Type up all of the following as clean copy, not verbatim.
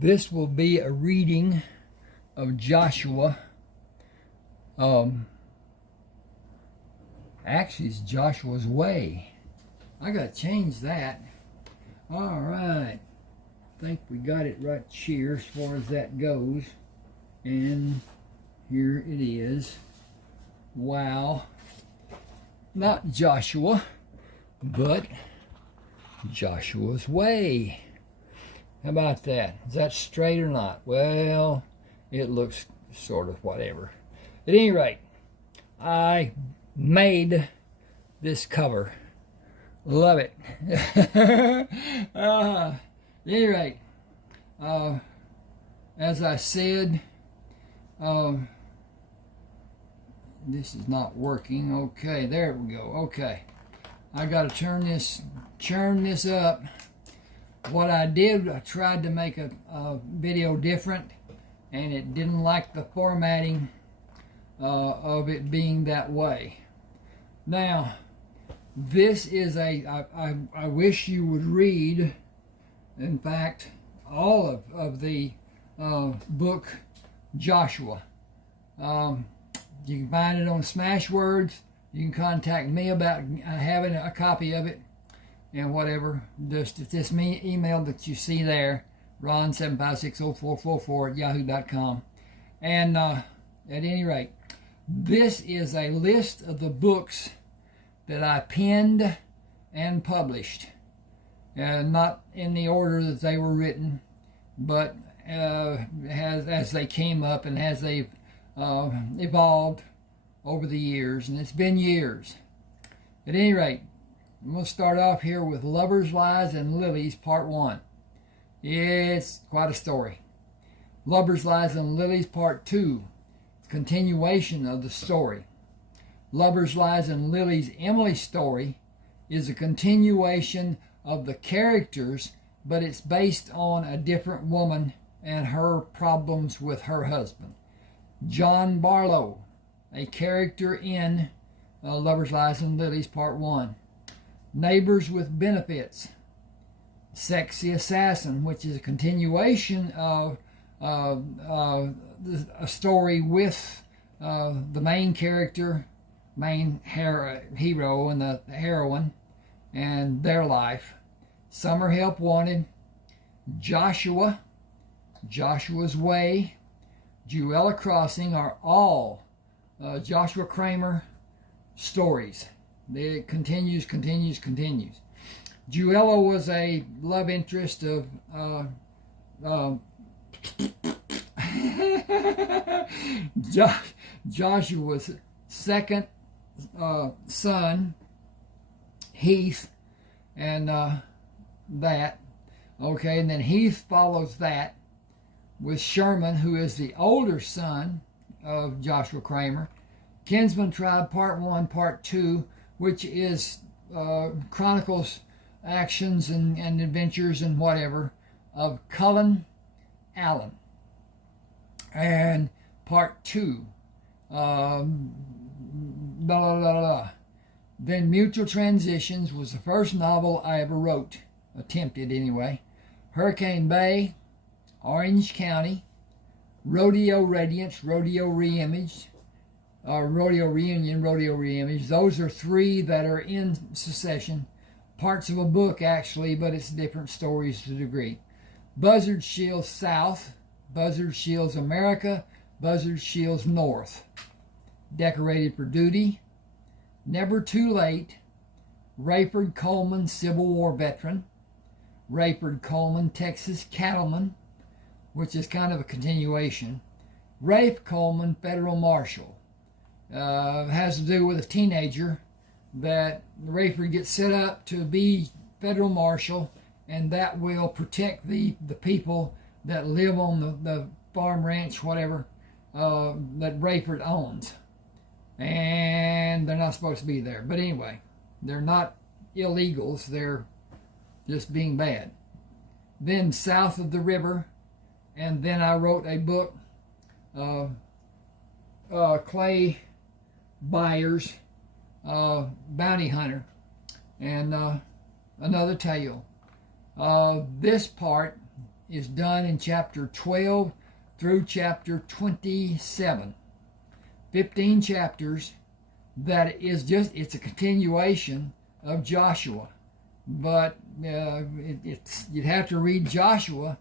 This will be a reading of Joshua. Actually, it's Joshua's Way. I got to change that. All right. I think we got it right here as far as that goes. And here it is. Wow. Not Joshua, but Joshua's Way. How about that? Is that straight or not? Well, it looks sort of whatever. At any rate, I made this cover. Love it. At any rate, as I said, this is not working. Okay, there we go. Okay, I got to churn this up. What I did, I tried to make a video different, and it didn't like the formatting of it being that way. Now, this is I wish you would read, in fact, all of the book Joshua. You can find it on Smashwords. You can contact me about having a copy of it and whatever. Just it's this email that you see there, ron7560444@yahoo.com. And at any rate, this is a list of the books that I penned and published. Not in the order that they were written, but as they came up and as they've evolved over the years, and it's been years. At any rate, I'm going to start off here with Lovers, Lies, and Lilies, Part 1. It's quite a story. Lovers, Lies, and Lilies, Part 2. Continuation of the story. Lovers, Lies, and Lilies, Emily's story is a continuation of the characters, but it's based on a different woman and her problems with her husband. John Barlow, a character in Lovers, Lies, and Lilies, Part 1. Neighbors with Benefits. Sexy Assassin, which is a continuation of a story with the main character, main hero and the heroine and their life. Summer Help Wanted. Joshua, Joshua's Way, Guile Crossing are all Joshua Crammer stories. It continues. Guile was a love interest of Joshua's second son, Heath, and that. Okay, and then Heath follows that with Sherman, who is the older son of Joshua Crammer. Kinsman Tribe, Part 1, Part 2, which is chronicles actions and adventures and whatever of Cullen Allen. And Part 2, Then Mutual Transitions was the first novel I ever wrote, attempted anyway. Hurricane Bay, Orange County, Rodeo Radiance, Rodeo Reimage, Rodeo Reunion, Rodeo Reimage. Those are three that are in succession. Parts of a book, actually, but it's different stories to a degree. Buzzard Shields South, Buzzard Shields America, Buzzard Shields North. Decorated for Duty, Never Too Late, Rayford Coleman, Civil War veteran, Rayford Coleman, Texas cattleman, which is kind of a continuation. Rafe Coleman, Federal Marshal. Has to do with a teenager that Rayford gets set up to be Federal Marshal, and that will protect the people that live on the farm, ranch, whatever, that Rayford owns. And they're not supposed to be there. But anyway, they're not illegals. They're just being bad. Then South of the River. And then I wrote a book, Clay Byers, Bounty Hunter, and another tale. This part is done in chapter 12 through chapter 27. 15 chapters that is just, it's a continuation of Joshua. But you'd have to read Joshua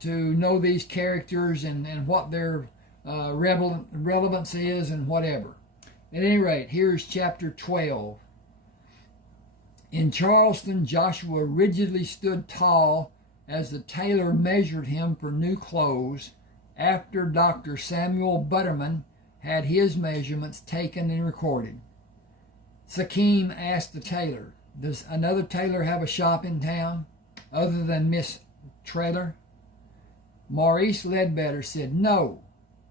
to know these characters and what their relevance is and whatever. At any rate, here's chapter 12. In Charleston, Joshua rigidly stood tall as the tailor measured him for new clothes after Dr. Samuel Butterman had his measurements taken and recorded. Sakim asked the tailor, "Does another tailor have a shop in town other than Miss Traitor?" Maurice Ledbetter said, "No,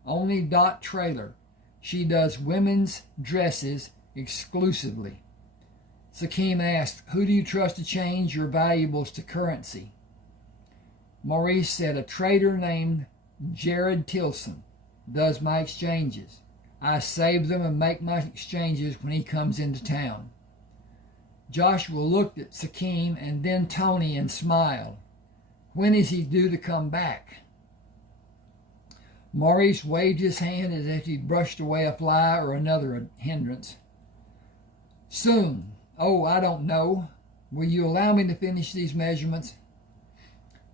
only Dot Trailer. She does women's dresses exclusively." Sakim asked, "Who do you trust to change your valuables to currency?" Maurice said, "A trader named Jared Tilson does my exchanges. I save them and make my exchanges when he comes into town." Joshua looked at Sakim and then Tony and smiled. "When is he due to come back?" Maurice waved his hand as if he brushed away a fly or another hindrance. "Soon. Oh, I don't know. Will you allow me to finish these measurements?"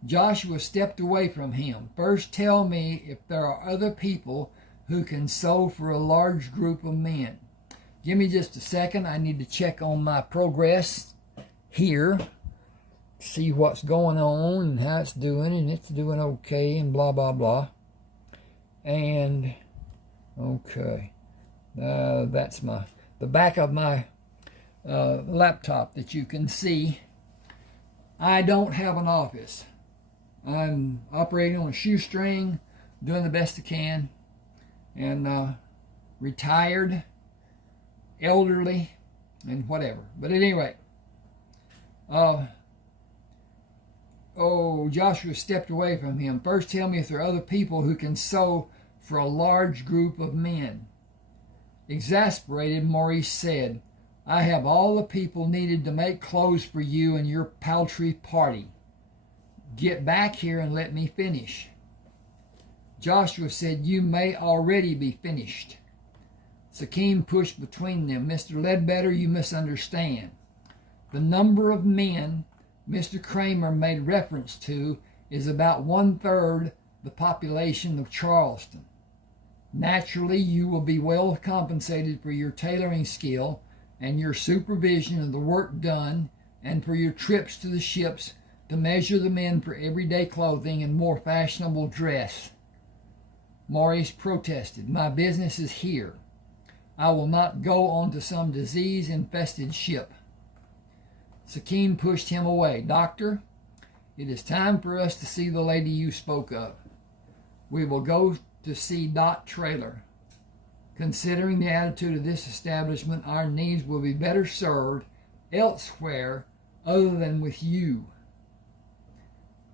Joshua stepped away from him. "First tell me if there are other people who can sew for a large group of men." Give me just a second. I need to check on my progress here. See what's going on and how it's doing. And it's doing okay and blah, blah, blah. And, okay. That's the back of my laptop that you can see. I don't have an office. I'm operating on a shoestring, doing the best I can, and retired, elderly, and whatever. But at any rate, Joshua stepped away from him. "First tell me if there are other people who can sew for a large group of men." Exasperated, Maurice said, "I have all the people needed to make clothes for you and your paltry party. Get back here and let me finish." Joshua said, "You may already be finished." Sakim pushed between them. "Mr. Ledbetter, you misunderstand. The number of men Mr. Crammer made reference to is about 1/3 the population of Charleston. Naturally, you will be well compensated for your tailoring skill and your supervision of the work done, and for your trips to the ships to measure the men for everyday clothing and more fashionable dress." Maurice protested, "My business is here. I will not go on to some disease-infested ship." Sakim pushed him away. "Doctor, it is time for us to see the lady you spoke of. We will go to see Dot Trailer. Considering the attitude of this establishment, our needs will be better served elsewhere other than with you."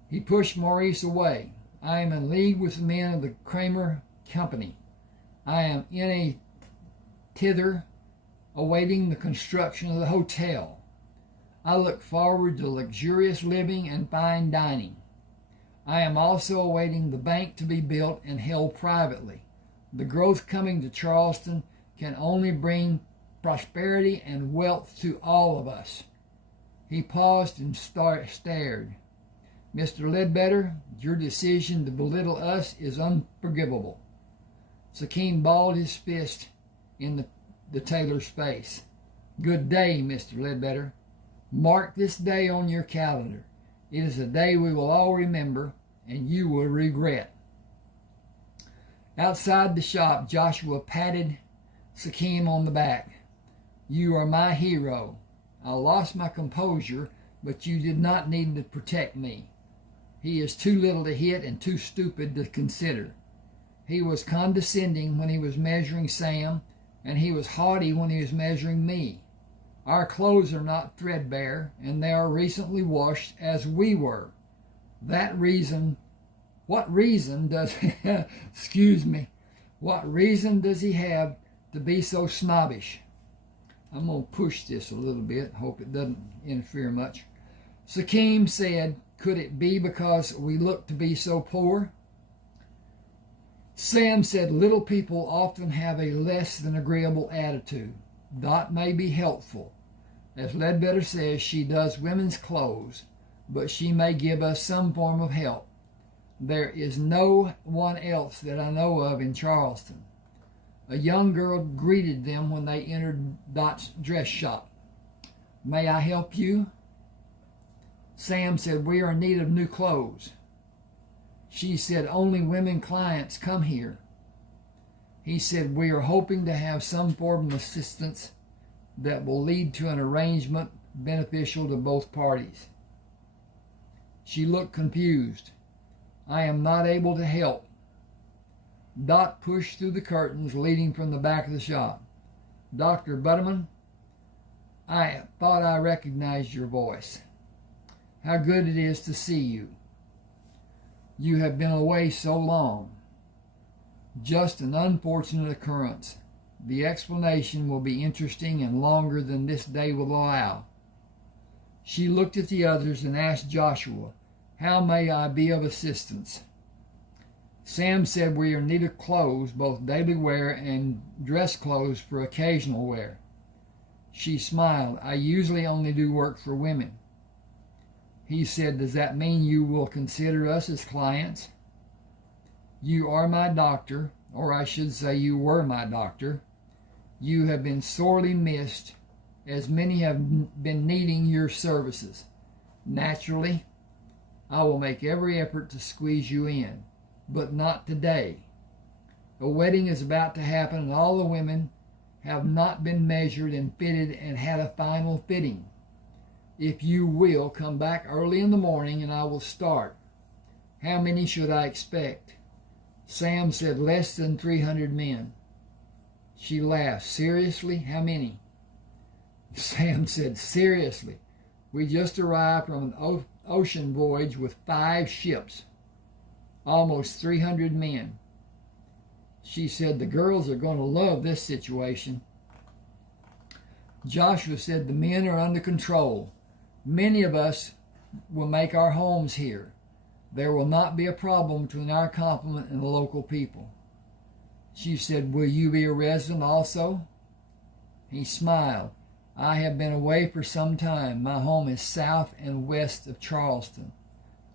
He pushed Maurice away. "I am in league with the men of the Crammer Company. I am in a thither awaiting the construction of the hotel. I look forward to luxurious living and fine dining. I am also awaiting the bank to be built and held privately. The growth coming to Charleston can only bring prosperity and wealth to all of us." He paused and stared. "Mr. Ledbetter, your decision to belittle us is unforgivable." Sakim balled his fist in the tailor's face. "Good day, Mr. Ledbetter. Mark this day on your calendar. It is a day we will all remember, and you will regret." Outside the shop, Joshua patted Sakim on the back. "You are my hero. I lost my composure, but you did not need to protect me. He is too little to hit and too stupid to consider. He was condescending when he was measuring Sam, and he was haughty when he was measuring me. Our clothes are not threadbare, and they are recently washed as we were. What reason does what reason does he have to be so snobbish?" I'm going to push this a little bit, hope it doesn't interfere much. Sakim said, Could it be because we look to be so poor? Sam said, little people often have a less than agreeable attitude. Dot may be helpful. As Ledbetter says, she does women's clothes, but she may give us some form of help. There is no one else that I know of in Charleston. A young girl greeted them when they entered Dot's dress shop. May I help you? Sam said, we are in need of new clothes. She said, only women clients come here. He said, we are hoping to have some form of assistance that will lead to an arrangement beneficial to both parties. She looked confused. I am not able to help. Dot pushed through the curtains leading from the back of the shop. Dr. Butterman, I thought I recognized your voice. How good it is to see you. You have been away so long. Just an unfortunate occurrence. The explanation will be interesting and longer than this day will allow. She looked at the others and asked Joshua, how may I be of assistance? Sam said, we are in need of clothes, both daily wear and dress clothes for occasional wear. She smiled. I usually only do work for women. He said, does that mean you will consider us as clients? You are my doctor, or I should say you were my doctor. You have been sorely missed, as many have been needing your services. Naturally, I will make every effort to squeeze you in, but not today. A wedding is about to happen, and all the women have not been measured and fitted and had a final fitting. If you will, come back early in the morning and I will start. How many should I expect? Sam said, less than 300 men. She laughed. Seriously? How many? Sam said, seriously. We just arrived from an ocean voyage with 5 ships. Almost 300 men. She said, the girls are going to love this situation. Joshua said, the men are under control. Many of us will make our homes here. There will not be a problem between our complement and the local people. She said, will you be a resident also? He smiled. I have been away for some time. My home is south and west of Charleston.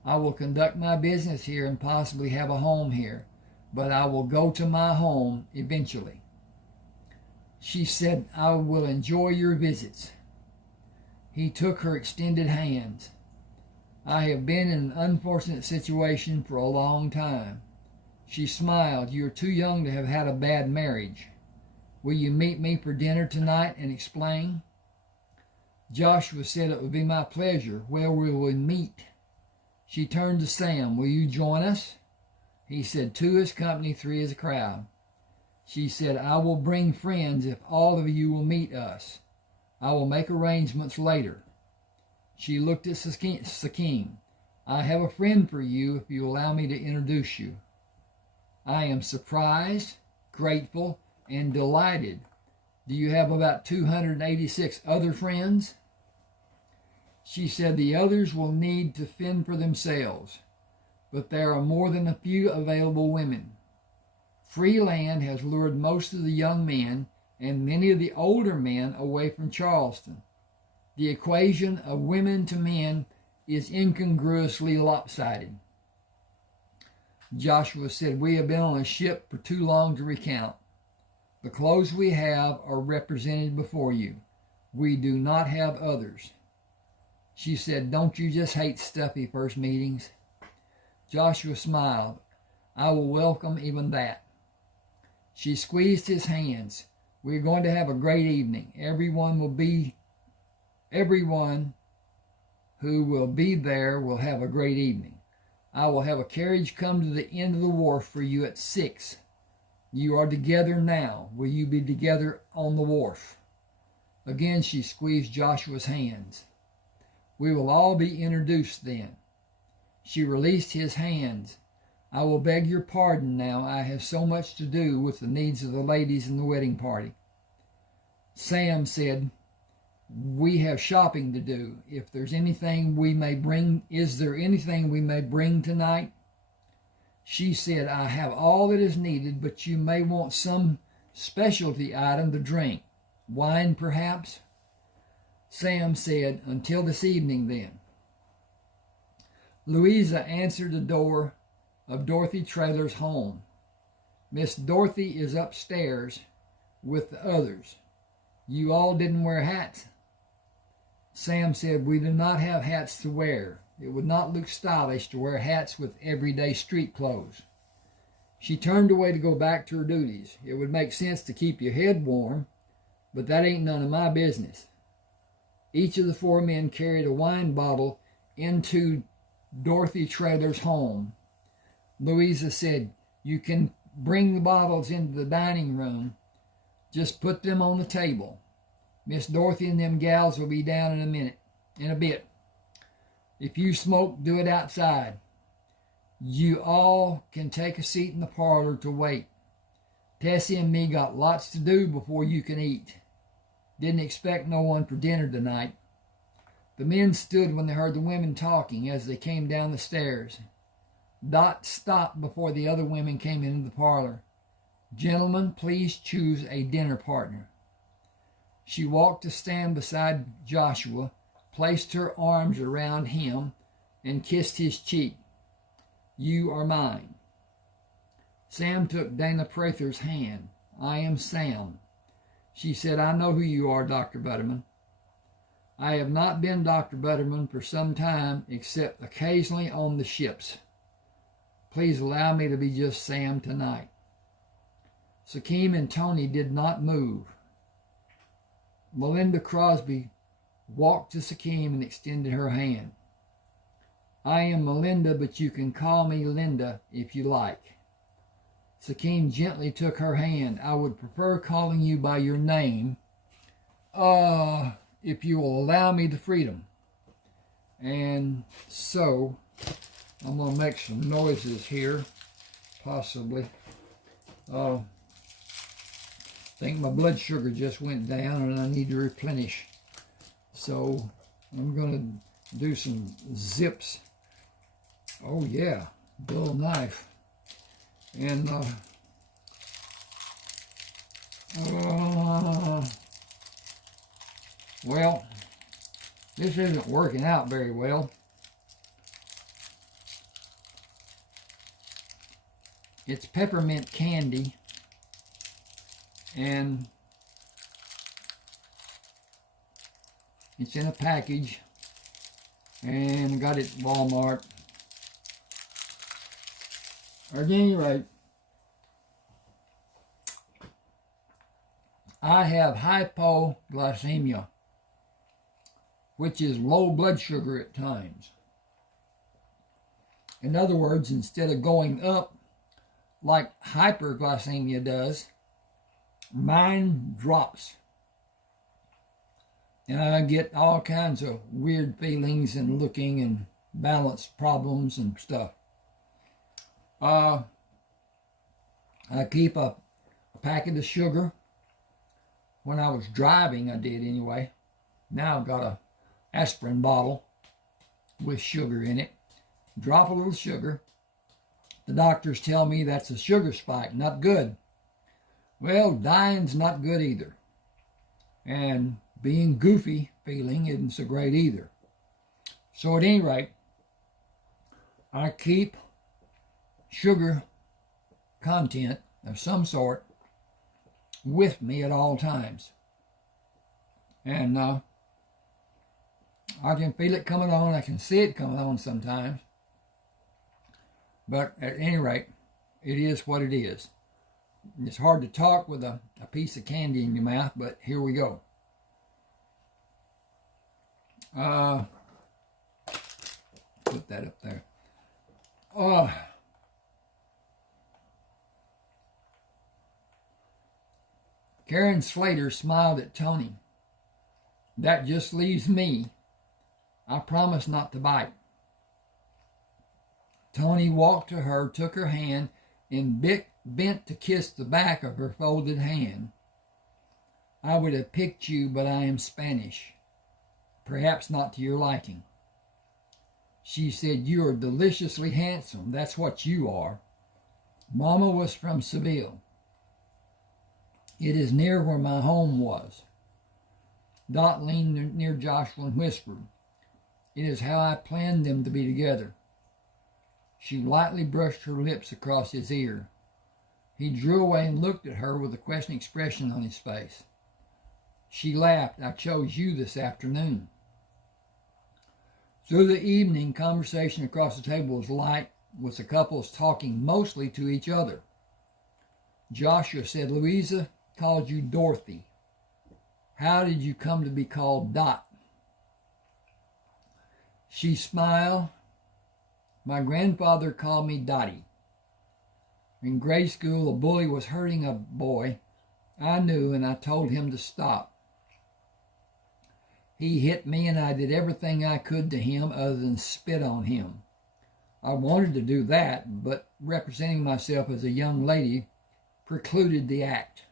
I will conduct my business here and possibly have a home here, but I will go to my home eventually. She said, I will enjoy your visits. He took her extended hands. I have been in an unfortunate situation for a long time. She smiled. You are too young to have had a bad marriage. Will you meet me for dinner tonight and explain? Joshua said, it would be my pleasure. Where will we meet? She turned to Sam. Will you join us? He said, 2 is company, 3 is a crowd. She said, I will bring friends if all of you will meet us. I will make arrangements later. She looked at Sakim. I have a friend for you if you allow me to introduce you. I am surprised, grateful, and delighted. Do you have about 286 other friends? She said the others will need to fend for themselves, but there are more than a few available women. Free land has lured most of the young men and many of the older men away from Charleston. The equation of women to men is incongruously lopsided. Joshua said, we have been on a ship for too long to recount. The clothes we have are represented before you. We do not have others. She said, don't you just hate stuffy first meetings? Joshua smiled. I will welcome even that. She squeezed his hands. We're going to have a great evening. Everyone who will be there will have a great evening. I will have a carriage come to the end of the wharf for you at 6. You are together now. Will you be together on the wharf? Again, she squeezed Joshua's hands. We will all be introduced then. She released his hands. I will beg your pardon now. I have so much to do with the needs of the ladies in the wedding party. Sam said, We have shopping to do. If there's anything we may bring, is there anything we may bring tonight? She said, I have all that is needed, but you may want some specialty item to drink. Wine, perhaps? Sam said, until this evening, then. Louisa answered the door of Dorothy Traylor's home. Miss Dorothy is upstairs with the others. You all didn't wear hats? Sam said, we do not have hats to wear. It would not look stylish to wear hats with everyday street clothes. She turned away to go back to her duties. It would make sense to keep your head warm, but that ain't none of my business. Each of the four men carried a wine bottle into Dorothy Traylor's home. Louisa said, you can bring the bottles into the dining room. Just put them on the table. Miss Dorothy and them gals will be down in a bit. If you smoke, do it outside. You all can take a seat in the parlor to wait. Tessie and me got lots to do before you can eat. Didn't expect no one for dinner tonight. The men stood when they heard the women talking as they came down the stairs. Dot stopped before the other women came into the parlor. Gentlemen, please choose a dinner partner. She walked to stand beside Joshua, placed her arms around him, and kissed his cheek. You are mine. Sam took Dana Prather's hand. I am Sam. She said, I know who you are, Dr. Butterman. I have not been Dr. Butterman for some time, except occasionally on the ships. Please allow me to be just Sam tonight. Sakim and Tony did not move. Melinda Crosby walked to Sakim and extended her hand. I am Melinda, but you can call me Linda if you like. Sakim gently took her hand. I would prefer calling you by your name, if you will allow me the freedom. And so, I'm going to make some noises here, possibly. I think my blood sugar just went down and I need to replenish. So, I'm going to do some zips. Oh yeah, dull knife. And well, this isn't working out very well. It's peppermint candy, and it's in a package, and I got it at Walmart. At any rate, I have hypoglycemia, which is low blood sugar at times. In other words, instead of going up like hyperglycemia does, mine drops. And I get all kinds of weird feelings and looking and balance problems and stuff. I keep a packet of sugar. When I was driving, I did anyway. Now I've got a aspirin bottle with sugar in it. Drop a little sugar. The doctors tell me that's a sugar spike, not good. Well, dying's not good either. And being goofy feeling isn't so great either. So at any rate, I keep sugar content of some sort with me at all times. And I can feel it coming on. I can see it coming on sometimes. But at any rate, it is what it is. It's hard to talk with a piece of candy in your mouth, but here we go. Put that up there. Karen Slater smiled at Tony. That just leaves me. I promise not to bite. Tony walked to her, took her hand, and bent to kiss the back of her folded hand. I would have picked you, but I am Spanish. perhaps not to your liking. She said, "You are deliciously handsome. That's what you are." Mama was from Seville. It is near where my home was. Dot leaned near Joshua and whispered, "It is how I planned them to be together." She lightly brushed her lips across his ear. He drew away and looked at her with a questioning expression on his face. She laughed. "I chose you this afternoon." Through the evening, conversation across the table was light, with the couples talking mostly to each other. Joshua said, "Louisa called you Dorothy. How did you come to be called Dot?" She smiled. "My grandfather called me Dottie. In grade school, a bully was hurting a boy I knew, and I told him to stop. He hit me, and I did everything I could to him other than spit on him. I wanted to do that, but representing myself as a young lady precluded the act.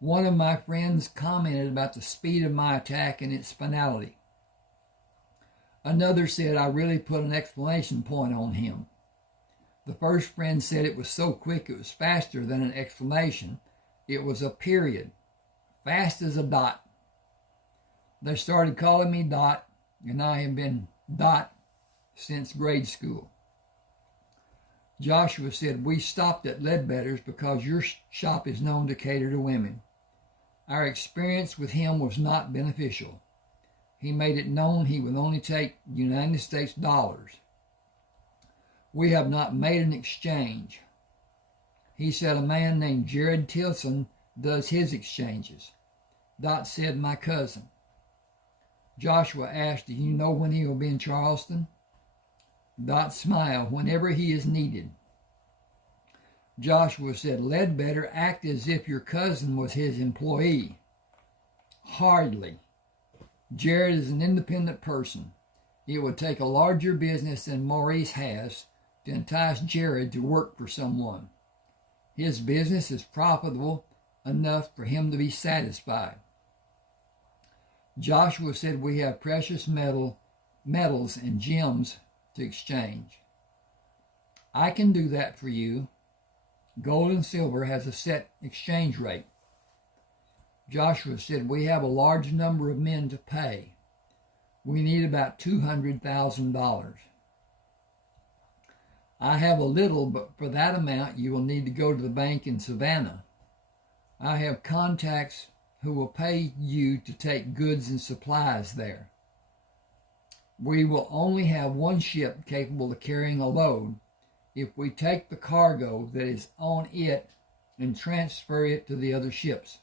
One of my friends commented about the speed of my attack and its finality. Another said I really put an exclamation point on him. The first friend said it was so quick it was faster than an exclamation. It was a period, fast as a dot. They started calling me Dot, and I have been Dot since grade school." Joshua said, "We stopped at Ledbetter's because your shop is known to cater to women. Our experience with him was not beneficial. He made it known he would only take United States dollars. We have not made an exchange. He said a man named Jared Tilson does his exchanges." Dot said, "My cousin." Joshua asked, "Do you know when he will be in Charleston?" Dot smiled. "Whenever he is needed." Joshua said, "Ledbetter act as if your cousin was his employee." "Hardly. Jared is an independent person. It would take a larger business than Maurice has to entice Jared to work for someone. His business is profitable enough for him to be satisfied." Joshua said, "We have precious metals and gems to exchange." "I can do that for you. Gold and silver has a set exchange rate." Joshua said, "We have a large number of men to pay. We need about $200,000. I have a little, but for that amount you will need to go to the bank in Savannah. I have contacts who will pay you to take goods and supplies there. We will only have one ship capable of carrying a load. If we take the cargo that is on it and transfer it to the other ships."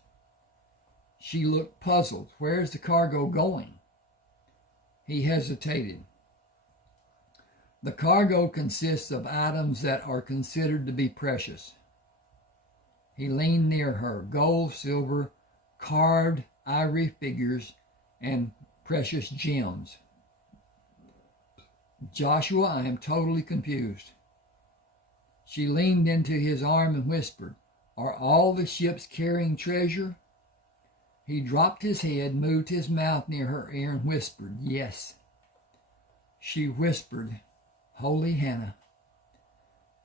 She looked puzzled. "Where is the cargo going?" He hesitated. "The cargo consists of items that are considered to be precious." He leaned near her. "Gold, silver, carved ivory figures, and precious gems." "Joshua, I am totally confused." She leaned into his arm and whispered, "Are all the ships carrying treasure?" He dropped his head, moved his mouth near her ear, and whispered, "Yes." She whispered, "Holy Hannah."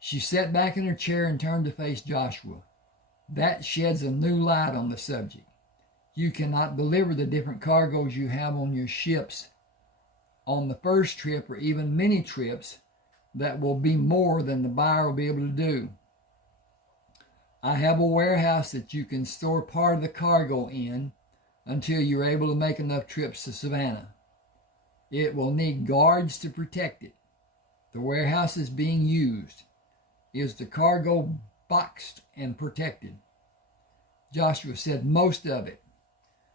She sat back in her chair and turned to face Joshua. "That sheds a new light on the subject. You cannot deliver the different cargoes you have on your ships on the first trip or even many trips. That will be more than the buyer will be able to do. I have a warehouse that you can store part of the cargo in until you're able to make enough trips to Savannah. It will need guards to protect it. The warehouse is being used. Is the cargo boxed and protected?" Joshua said, "Most of it.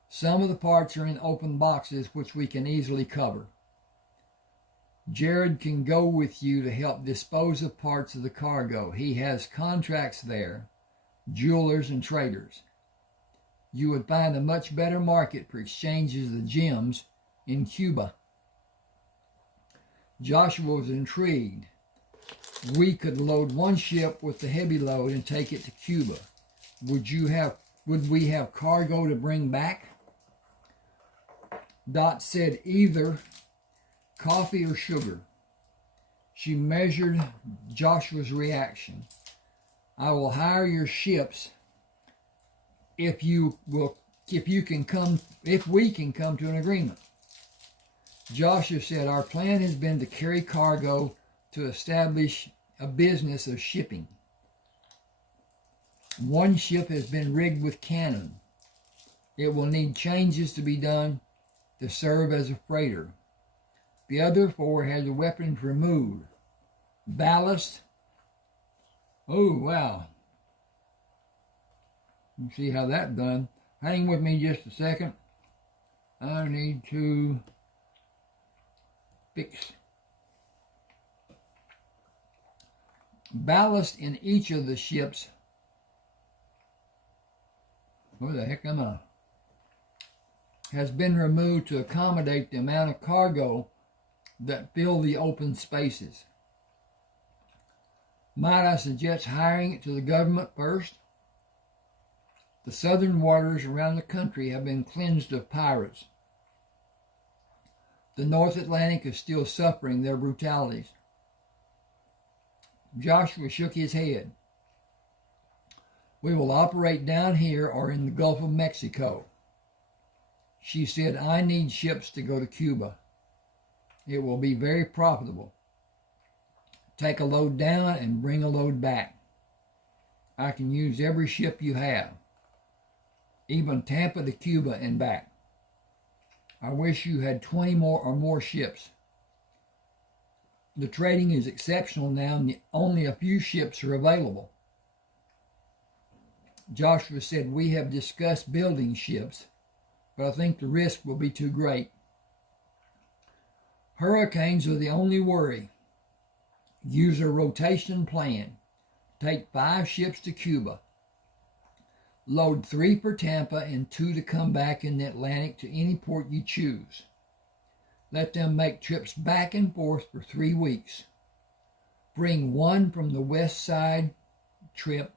Some of the parts are in open boxes, which we can easily cover. Jared can go with you to help dispose of parts of the cargo. He has contracts there, jewelers and traders. You would find a much better market for exchanges of the gems in Cuba." Joshua was intrigued. "We could load one ship with the heavy load and take it to Cuba. Would we have cargo to bring back?" Dot said either coffee or sugar. She measured Joshua's reaction. I will hire your ships if we can come to an agreement. Joshua said, our plan has been to carry cargo to establish a business of shipping. One ship has been rigged with cannon. It will need changes to be done to serve as a freighter. The other 4 had the weapons removed. Ballast. Oh, wow. Let's see how that's done. Hang with me just a second. I need to fix. Ballast in each of the ships. Where the heck am I? Has been removed to accommodate the amount of cargo that fill the open spaces. Might I suggest hiring it to the government first? The southern waters around the country have been cleansed of pirates. The North Atlantic is still suffering their brutalities. Joshua shook his head. We will operate down here or in the Gulf of Mexico. She said, I need ships to go to Cuba. It will be very profitable. Take a load down and bring a load back. I can use every ship you have, even Tampa to Cuba and back. I wish you had 20 more ships. The trading is exceptional now and only a few ships are available. Joshua said, we have discussed building ships, but I think the risk will be too great. Hurricanes are the only worry. Use a rotation plan. Take 5 ships to Cuba. Load 3 for Tampa and 2 to come back in the Atlantic to any port you choose. Let them make trips back and forth for 3 weeks. Bring 1 from the west side trip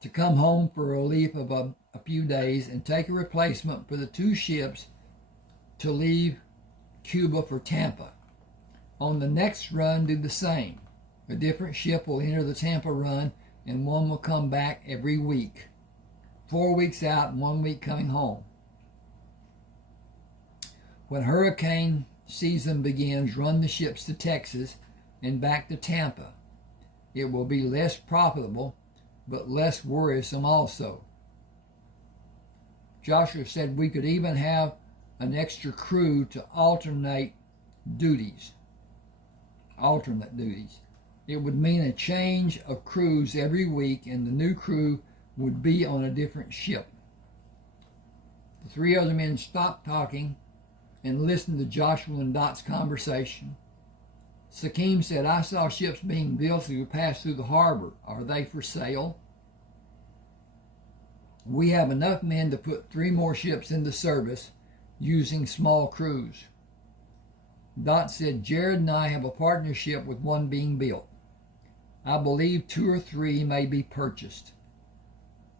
to come home for a relief of a few days and take a replacement for the 2 ships to leave Cuba for Tampa. On the next run, do the same. A different ship will enter the Tampa run and 1 will come back every week. 4 weeks out and 1 week coming home. When hurricane season begins, run the ships to Texas and back to Tampa. It will be less profitable, but less worrisome also. Joshua said we could even have an extra crew to alternate duties. It would mean a change of crews every week, and the new crew would be on a different ship. The 3 other men stopped talking and listened to Joshua and Dot's conversation. Sakim said, I saw ships being built to pass through the harbor. Are they for sale? We have enough men to put 3 more ships into service using small crews. Dot said, Jared and I have a partnership with one being built. I believe 2 or 3 may be purchased.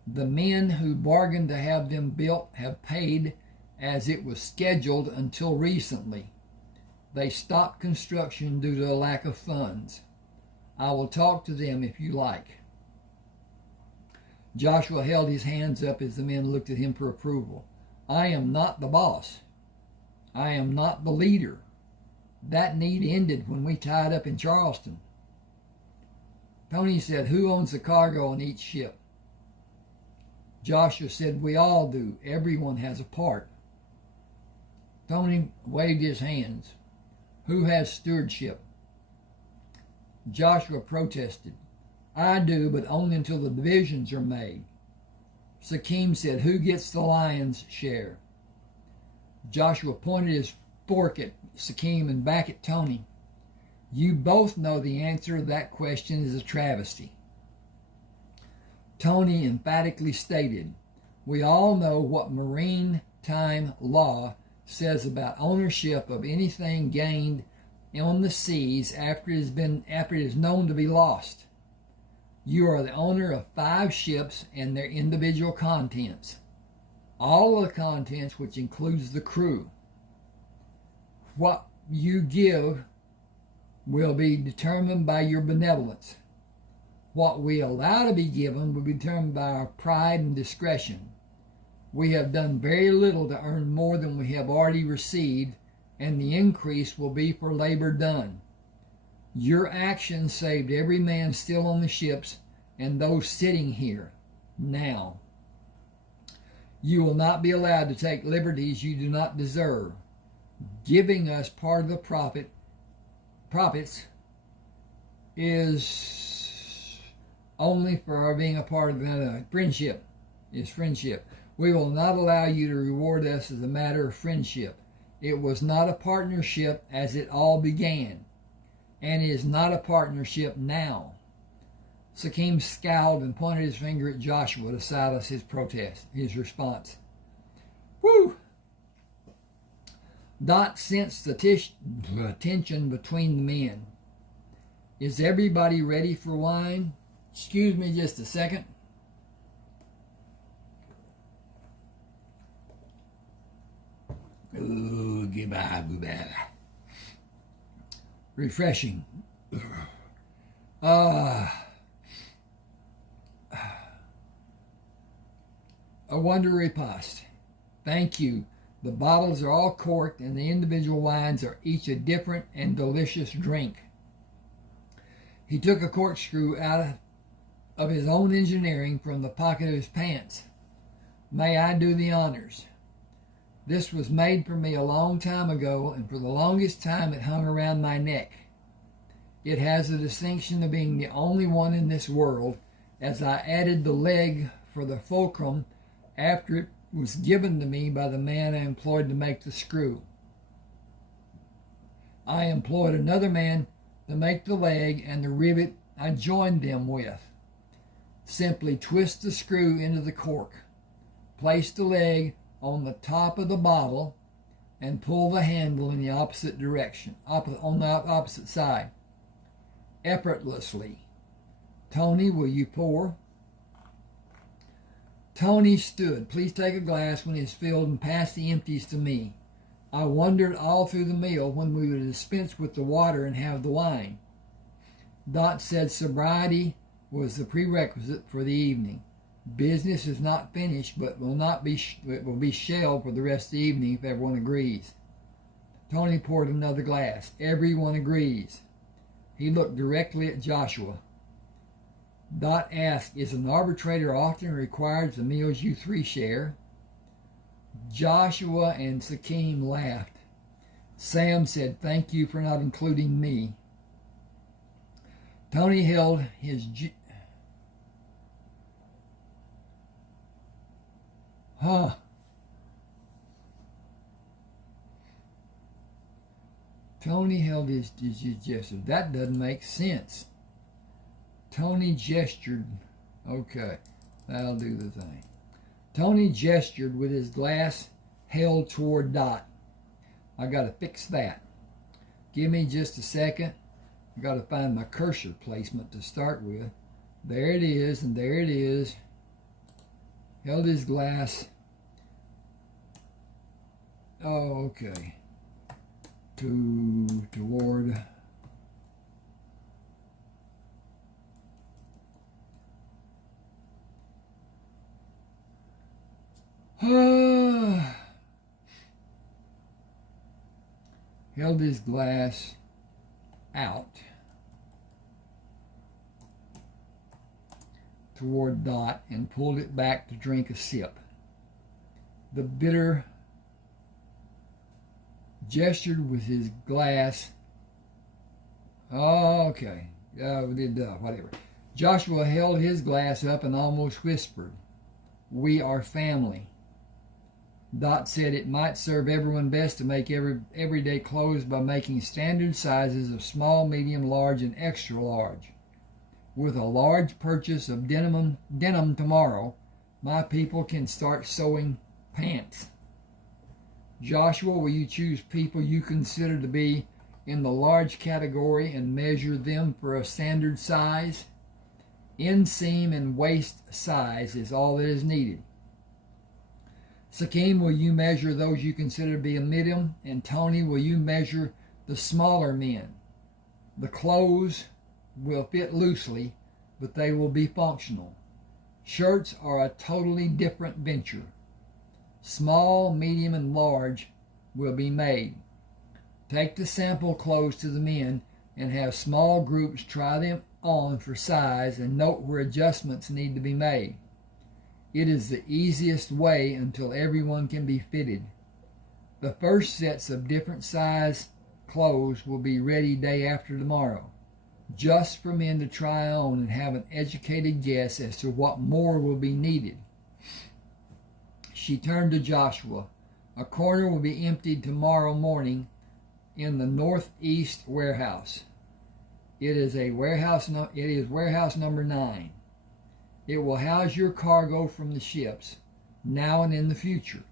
The men who bargained to have them built have paid as it was scheduled until recently. They stopped construction due to a lack of funds. I will talk to them if you like. Joshua held his hands up as the men looked at him for approval. I am not the boss. I am not the leader. That need ended when we tied up in Charleston. Tony said, who owns the cargo on each ship? Joshua said, we all do. Everyone has a part. Tony waved his hands. Who has stewardship? Joshua protested. I do, but only until the divisions are made. Sakim said, who gets the lion's share? Joshua pointed his fork at Sakim and back at Tony. You both know the answer to that question is a travesty. Tony emphatically stated, we all know what maritime law says about ownership of anything gained on the seas after it is known to be lost. You are the owner of 5 ships and their individual contents. all of the contents, which includes the crew. What you give will be determined by your benevolence. What we allow to be given will be determined by our pride and discretion. We have done very little to earn more than we have already received, and the increase will be for labor done. Your actions saved every man still on the ships and those sitting here now. You will not be allowed to take liberties you do not deserve. Giving us part of the profits is only for our being a part of the friendship. Is friendship. We will not allow you to reward us as a matter of friendship. It was not a partnership as it all began, and it is not a partnership now. Sakim scowled and pointed his finger at Joshua to silence his protest, his response. Woo! Dot sensed the tension between the men. Is everybody ready for wine? Excuse me just a second. Ooh, goodbye. Refreshing. A wonder repast. Thank you. The bottles are all corked and the individual wines are each a different and delicious drink. He took a corkscrew out of his own engineering from the pocket of his pants. May I do the honors? This was made for me a long time ago, and for the longest time it hung around my neck. It has the distinction of being the only one in this world, as I added the leg for the fulcrum after it was given to me by the man I employed to make the screw. I employed another man to make the leg and the rivet I joined them with. Simply twist the screw into the cork, place the leg on the top of the bottle, and pull the handle in the opposite direction, on the opposite side. Effortlessly. Tony, will you pour? Tony stood. Please take a glass when it's filled and pass the empties to me. I wondered all through the meal when we would dispense with the water and have the wine. Dot said sobriety was the prerequisite for the evening. Business is not finished, but it will be shelved for the rest of the evening if everyone agrees. Tony poured another glass. Everyone agrees. He looked directly at Joshua. Dot asked, is an arbitrator often required the meals you three share? Joshua and Sakim laughed. Sam said, thank you for not including me. Tony held his... Tony held his gesture. That doesn't make sense. Tony gestured. Okay, that'll do the thing. Tony gestured with his glass held toward Dot. I got to fix that. Give me just a second. I got to find my cursor placement to start with. There it is, and there it is. Held his glass. Oh, okay. Toward. Held his glass out toward Dot and pulled it back to drink a sip. The bitter gestured with his glass. Oh, okay. Whatever. Joshua held his glass up and almost whispered, we are family. Dot said it might serve everyone best to make everyday clothes by making standard sizes of small, medium, large, and extra large. With a large purchase of denim tomorrow, my people can start sewing pants. Joshua, will you choose people you consider to be in the large category and measure them for a standard size? Inseam and waist size is all that is needed. Sakim, will you measure those you consider to be a medium? And Tony, will you measure the smaller men? The clothes will fit loosely, but they will be functional. Shirts are a totally different venture. Small, medium, and large will be made. Take the sample clothes to the men and have small groups try them on for size and note where adjustments need to be made. It is the easiest way until everyone can be fitted. The first sets of different size clothes will be ready day after tomorrow, just for men to try on and have an educated guess as to what more will be needed. She turned to Joshua. A corner will be emptied tomorrow morning in the northeast warehouse. It is warehouse number 9. It will house your cargo from the ships, now and in the future.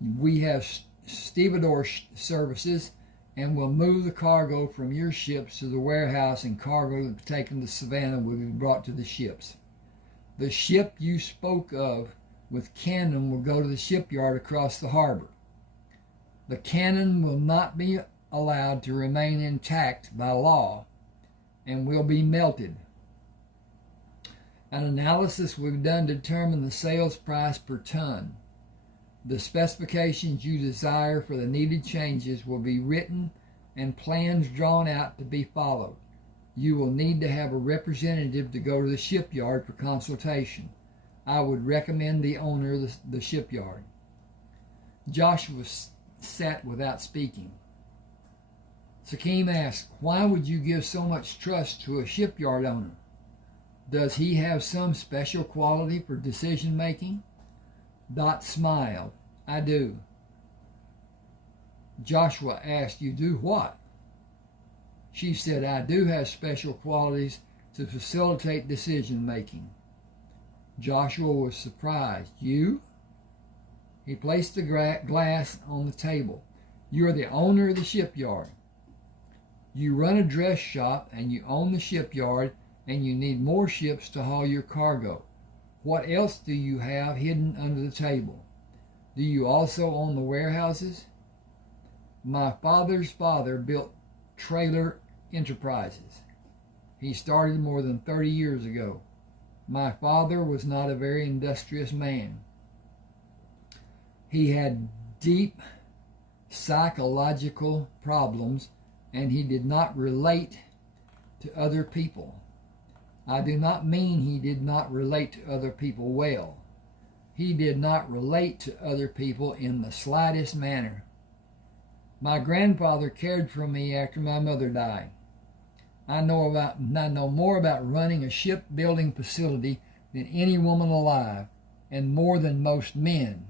We have stevedore services and will move the cargo from your ships to the warehouse, and cargo taken to Savannah will be brought to the ships. The ship you spoke of with cannon will go to the shipyard across the harbor. The cannon will not be allowed to remain intact by law and will be melted. An analysis will be done to determine the sales price per ton. The specifications you desire for the needed changes will be written and plans drawn out to be followed. You will need to have a representative to go to the shipyard for consultation. I would recommend the owner of the shipyard. Joshua sat without speaking. Sakim asked, why would you give so much trust to a shipyard owner? Does he have some special quality for decision making? Dot smiled. I do. Joshua asked, you do what? She said, I do have special qualities to facilitate decision making. Joshua was surprised. You? He placed the glass on the table. You're the owner of the shipyard. You run a dress shop and you own the shipyard, and you need more ships to haul your cargo. What else do you have hidden under the table? Do you also own the warehouses? My father's father built trailer enterprises. He started more than 30 years ago. My father was not a very industrious man. He had deep psychological problems, and he did not relate to other people. I do not mean he did not relate to other people well. He did not relate to other people in the slightest manner. My grandfather cared for me after my mother died. I know more about running a shipbuilding facility than any woman alive, and more than most men.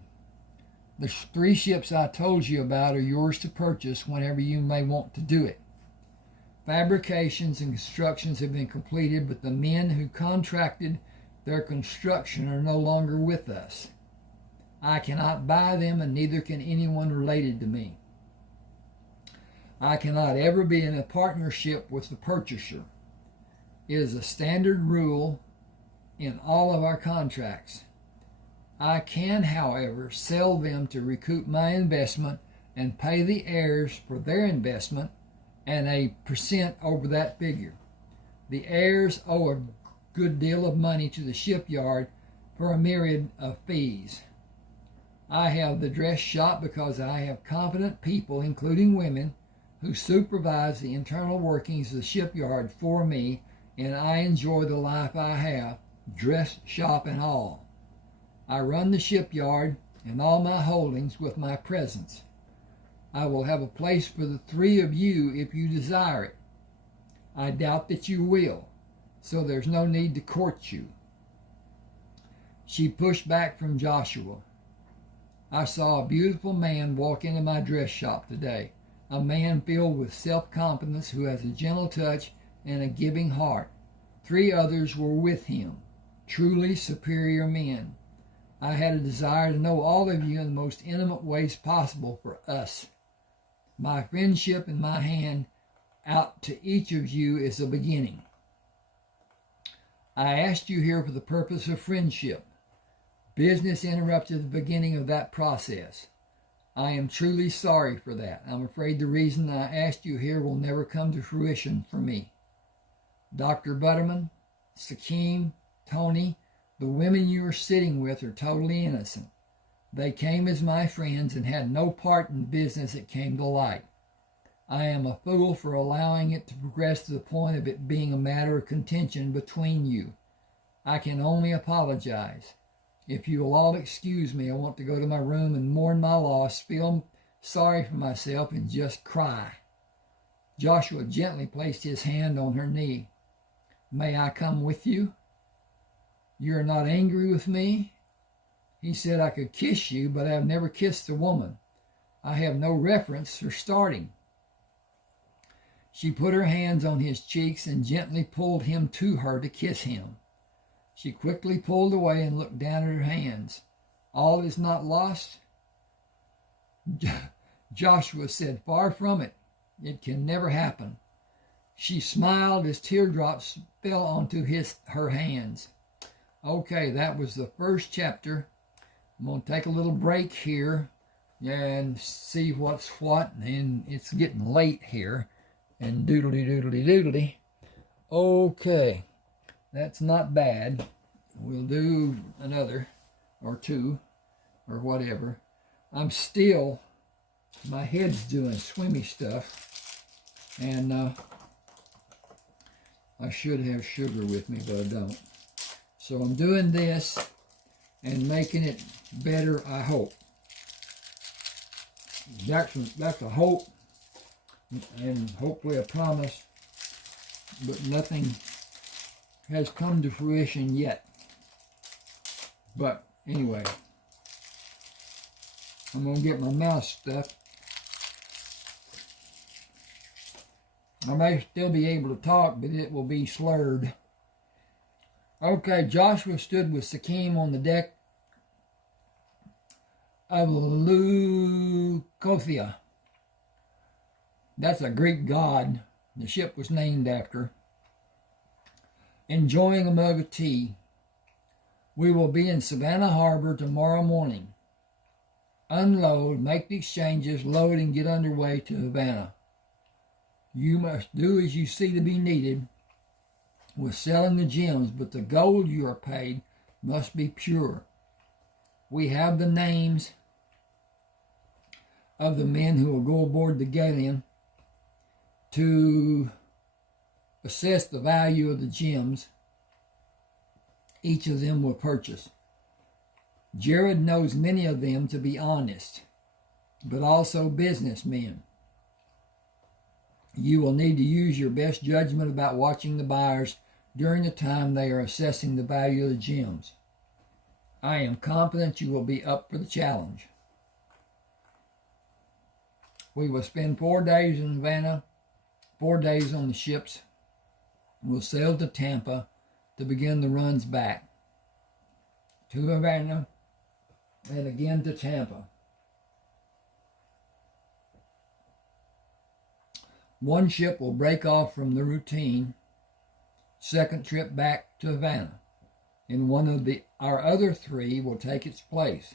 The 3 ships I told you about are yours to purchase whenever you may want to do it. Fabrications and constructions have been completed, but the men who contracted their construction are no longer with us. I cannot buy them, and neither can anyone related to me. I cannot ever be in a partnership with the purchaser. It is a standard rule in all of our contracts. I can, however, sell them to recoup my investment and pay the heirs for their investment and a % over that figure. The heirs owe a good deal of money to the shipyard for a myriad of fees. I have the dress shop because I have competent people, including women, who supervise the internal workings of the shipyard for me, and I enjoy the life I have, dress shop and all. I run the shipyard and all my holdings with my presence. I will have a place for the 3 of you if you desire it. I doubt that you will, so there's no need to court you. She pushed back from Joshua. I saw a beautiful man walk into my dress shop today, a man filled with self-confidence who has a gentle touch and a giving heart. 3 others were with him, truly superior men. I had a desire to know all of you in the most intimate ways possible for us. My friendship and my hand out to each of you is a beginning. I asked you here for the purpose of friendship. Business interrupted the beginning of that process. I am truly sorry for that. I'm afraid the reason I asked you here will never come to fruition for me. Dr. Butterman, Sakim, Tony, the women you are sitting with are totally innocent. They came as my friends and had no part in the business that came to light. I am a fool for allowing it to progress to the point of it being a matter of contention between you. I can only apologize. If you will all excuse me, I want to go to my room and mourn my loss, feel sorry for myself, and just cry. Joshua gently placed his hand on her knee. May I come with you? You are not angry with me? He said I could kiss you, but I have never kissed a woman. I have no reference for starting. She put her hands on his cheeks and gently pulled him to her to kiss him. She quickly pulled away and looked down at her hands. All is not lost? Joshua said, far from it. It can never happen. She smiled as teardrops fell onto her hands. Okay, that was the first chapter. I'm going to take a little break here and see what's what. And it's getting late here. And doodly. Okay, that's not bad. We'll do another or two or whatever. My head's doing swimmy stuff. And I should have sugar with me, but I don't. So I'm doing this and making it better, I hope. That's a hope and hopefully a promise, but nothing has come to fruition yet. But anyway, I'm going to get my mouth stuffed. I may still be able to talk, but it will be slurred. Okay, Joshua stood with Sakim on the deck of Leucothea. That's a Greek god the ship was named after. Enjoying a mug of tea. We will be in Savannah Harbor tomorrow morning. Unload, make the exchanges, load, and get underway to Havana. You must do as you see to be needed with selling the gems, but the gold you are paid must be pure. We have the names of the men who will go aboard the galleon to assess the value of the gems each of them will purchase. Jared knows many of them to be honest, but also businessmen. You will need to use your best judgment about watching the buyers during the time they are assessing the value of the gems. I am confident you will be up for the challenge. We will spend 4 days in Havana, 4 days on the ships. We'll sail to Tampa to begin the runs back to Havana and again to Tampa. One ship will break off from the routine, second trip back to Havana, and one of our other 3 will take its place.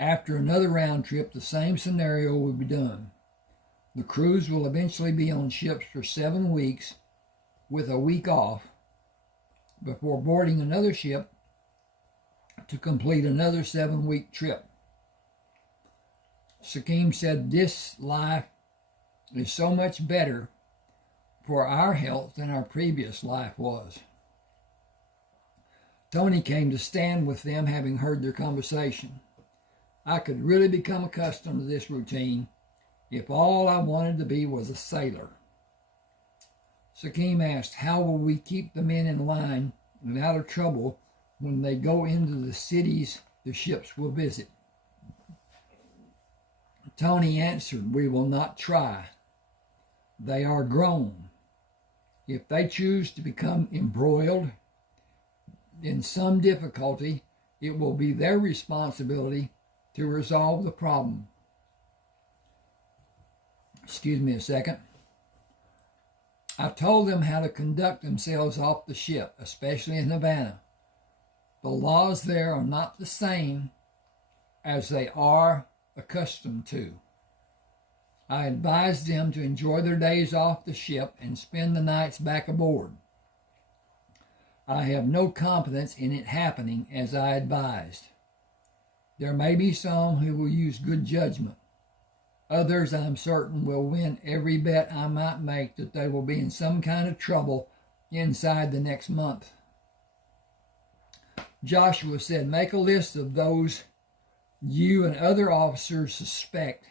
After another round trip, the same scenario will be done. The crews will eventually be on ships for 7 weeks with a week off before boarding another ship to complete another 7-week trip. Sakim said this life is so much better for our health than our previous life was. Tony came to stand with them, having heard their conversation. I could really become accustomed to this routine if all I wanted to be was a sailor. Sakim asked, how will we keep the men in line and out of trouble when they go into the cities the ships will visit? Tony answered, we will not try. They are grown. If they choose to become embroiled in some difficulty, it will be their responsibility to resolve the problem. Excuse me a second. I told them how to conduct themselves off the ship, especially in Havana. The laws there are not the same as they are accustomed to. I advised them to enjoy their days off the ship and spend the nights back aboard. I have no confidence in it happening as I advised. There may be some who will use good judgment. Others, I'm certain, will win every bet I might make that they will be in some kind of trouble inside the next month. Joshua said, make a list of those you and other officers suspect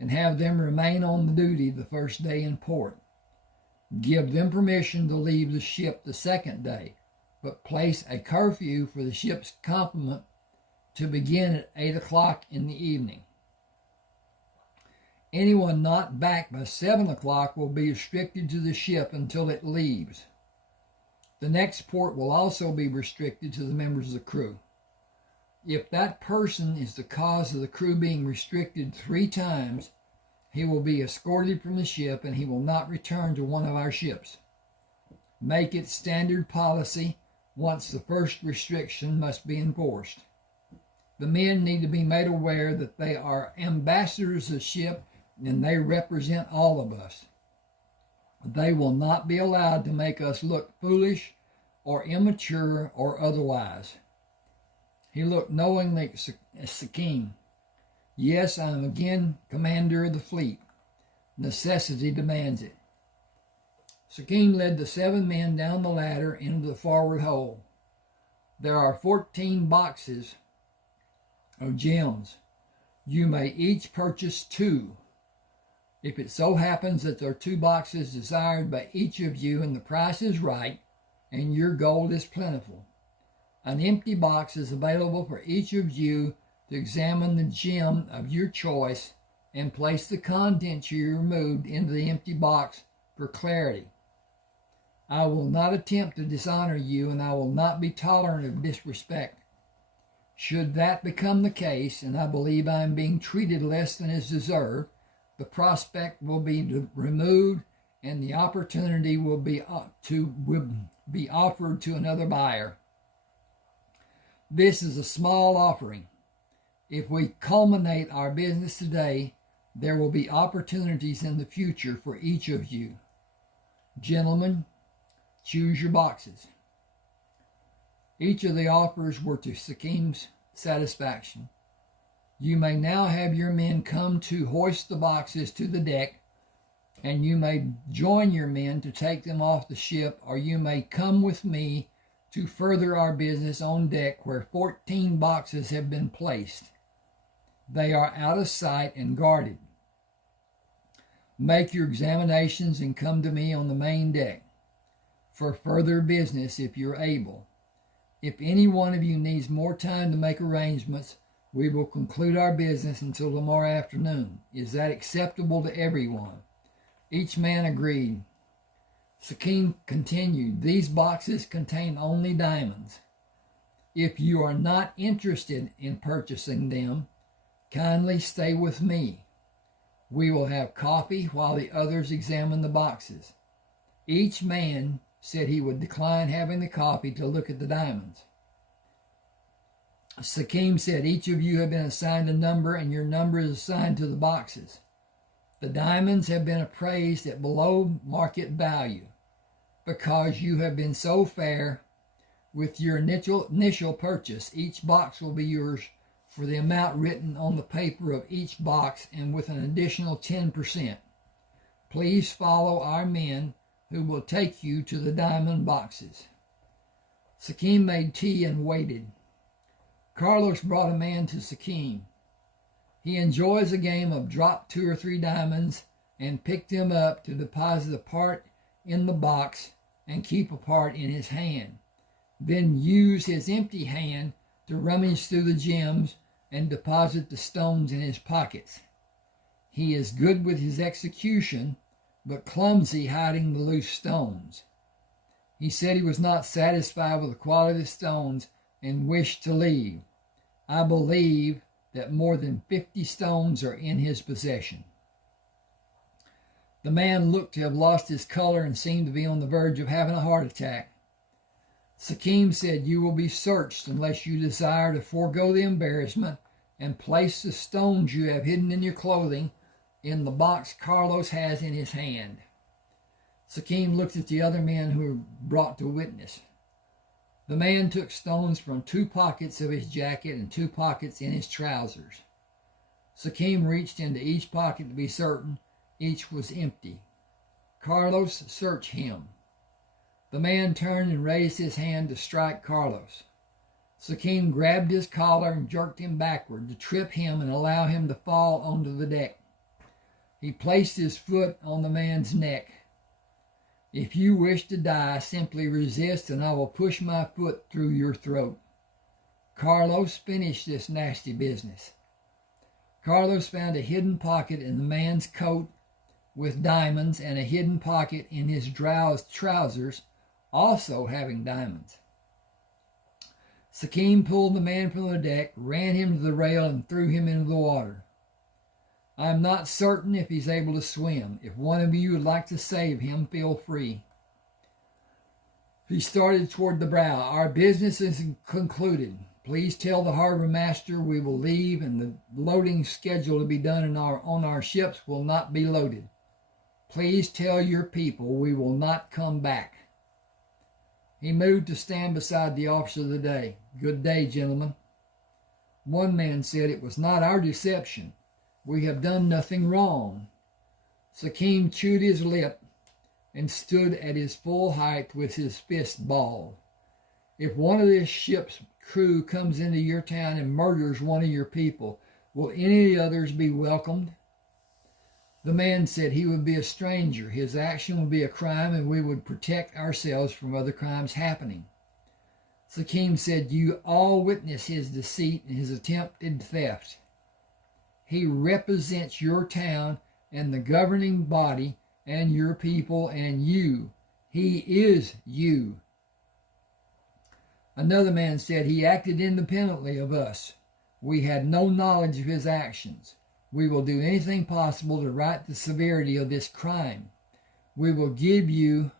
and have them remain on the duty the first day in port. Give them permission to leave the ship the second day, but place a curfew for the ship's complement to begin at 8 o'clock in the evening. Anyone not back by 7 o'clock will be restricted to the ship until it leaves. The next port will also be restricted to the members of the crew. If that person is the cause of the crew being restricted 3 times, he will be escorted from the ship and he will not return to one of our ships. Make it standard policy once the first restriction must be enforced. The men need to be made aware that they are ambassadors of the ship and they represent all of us. They will not be allowed to make us look foolish or immature or otherwise. He looked knowingly at Sakim. Yes, I am again commander of the fleet. Necessity demands it. Sakim led the 7 men down the ladder into the forward hold. There are 14 boxes of gems. You may each purchase 2. If it so happens that there are 2 boxes desired by each of you and the price is right and your gold is plentiful, an empty box is available for each of you to examine the gem of your choice and place the contents you removed into the empty box for clarity. I will not attempt to dishonor you, and I will not be tolerant of disrespect. Should that become the case, and I believe I am being treated less than is deserved, the prospect will be removed and the opportunity will be offered to another buyer. This is a small offering. If we culminate our business today, there will be opportunities in the future for each of you. Gentlemen, choose your boxes. Each of the offers were to Sakim's satisfaction. You may now have your men come to hoist the boxes to the deck, and you may join your men to take them off the ship, or you may come with me to further our business on deck where 14 boxes have been placed. They are out of sight and guarded. Make your examinations and come to me on the main deck for further business if you're able. If any one of you needs more time to make arrangements, we will conclude our business until tomorrow afternoon. Is that acceptable to everyone? Each man agreed. Sakim continued, these boxes contain only diamonds. If you are not interested in purchasing them, kindly stay with me. We will have coffee while the others examine the boxes. Each man said he would decline having the coffee to look at the diamonds. Sakim said, each of you have been assigned a number and your number is assigned to the boxes. The diamonds have been appraised at below market value. Because you have been so fair with your initial purchase, each box will be yours for the amount written on the paper of each box and with an additional 10%. Please follow our men who will take you to the diamond boxes. Sakim made tea and waited. Carlos brought a man to Sakim. He enjoys a game of drop 2 or 3 diamonds and pick them up to deposit a part in the box and keep a part in his hand. Then use his empty hand to rummage through the gems and deposit the stones in his pockets. He is good with his execution, but clumsy hiding the loose stones. He said he was not satisfied with the quality of the stones and wished to leave. I believe that more than 50 stones are in his possession. The man looked to have lost his color and seemed to be on the verge of having a heart attack. Sakim said, "You will be searched unless you desire to forego the embarrassment and place the stones you have hidden in your clothing in the box Carlos has in his hand." Sakim looked at the other men who were brought to witness. The man took stones from 2 pockets of his jacket and 2 pockets in his trousers. Sakim reached into each pocket to be certain each was empty. "Carlos, search him." The man turned and raised his hand to strike Carlos. Sakim grabbed his collar and jerked him backward to trip him and allow him to fall onto the deck. He placed his foot on the man's neck. "If you wish to die, simply resist and I will push my foot through your throat. Carlos, finish this nasty business." Carlos found a hidden pocket in the man's coat with diamonds and a hidden pocket in his trousers also having diamonds. Sakim pulled the man from the deck, ran him to the rail, and threw him into the water. "I am not certain if he's able to swim. If one of you would like to save him, feel free." He started toward the bow. "Our business is concluded. Please tell the harbor master we will leave and the loading schedule to be done on our ships will not be loaded. Please tell your people we will not come back." He moved to stand beside the officer of the day. "Good day, gentlemen." One man said, "It was not our deception. We have done nothing wrong." Sakim chewed his lip and stood at his full height with his fist balled. "If one of this ship's crew comes into your town and murders one of your people, will any of the others be welcomed?" The man said he would be a stranger. His action would be a crime and we would protect ourselves from other crimes happening. Sakim said, "You all witness his deceit and his attempted theft. He represents your town and the governing body and your people and you. He is you." Another man said, "He acted independently of us. We had no knowledge of his actions. We will do anything possible to right the severity of this crime. We will give you..."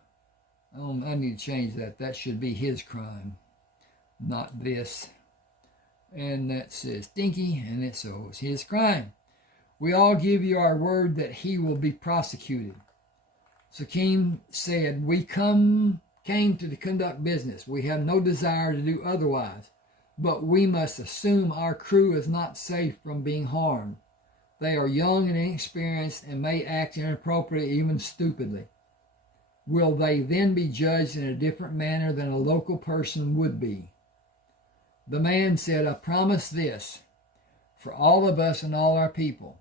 Oh, I need to change that. That should be his crime, not this. And that says Stinky, and it's his crime. "We all give you our word that he will be prosecuted." Sakim said, "We came to conduct business. We have no desire to do otherwise, but we must assume our crew is not safe from being harmed. They are young and inexperienced and may act inappropriately, even stupidly. Will they then be judged in a different manner than a local person would be?" The man said, "I promise this, for all of us and all our people.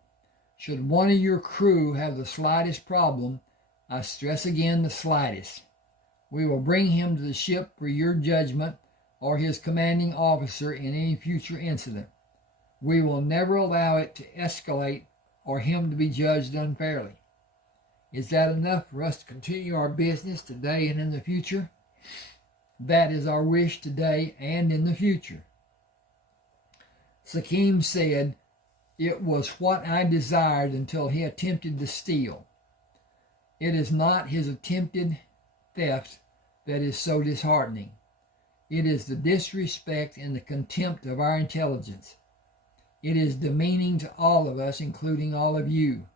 Should one of your crew have the slightest problem, I stress again the slightest, we will bring him to the ship for your judgment or his commanding officer in any future incident. We will never allow it to escalate or him to be judged unfairly. Is that enough for us to continue our business today and in the future?" "That is our wish today and in the future." Sakim said, "It was what I desired until he attempted to steal. It is not his attempted theft that is so disheartening. It is the disrespect and the contempt of our intelligence. It is demeaning to all of us, including all of you.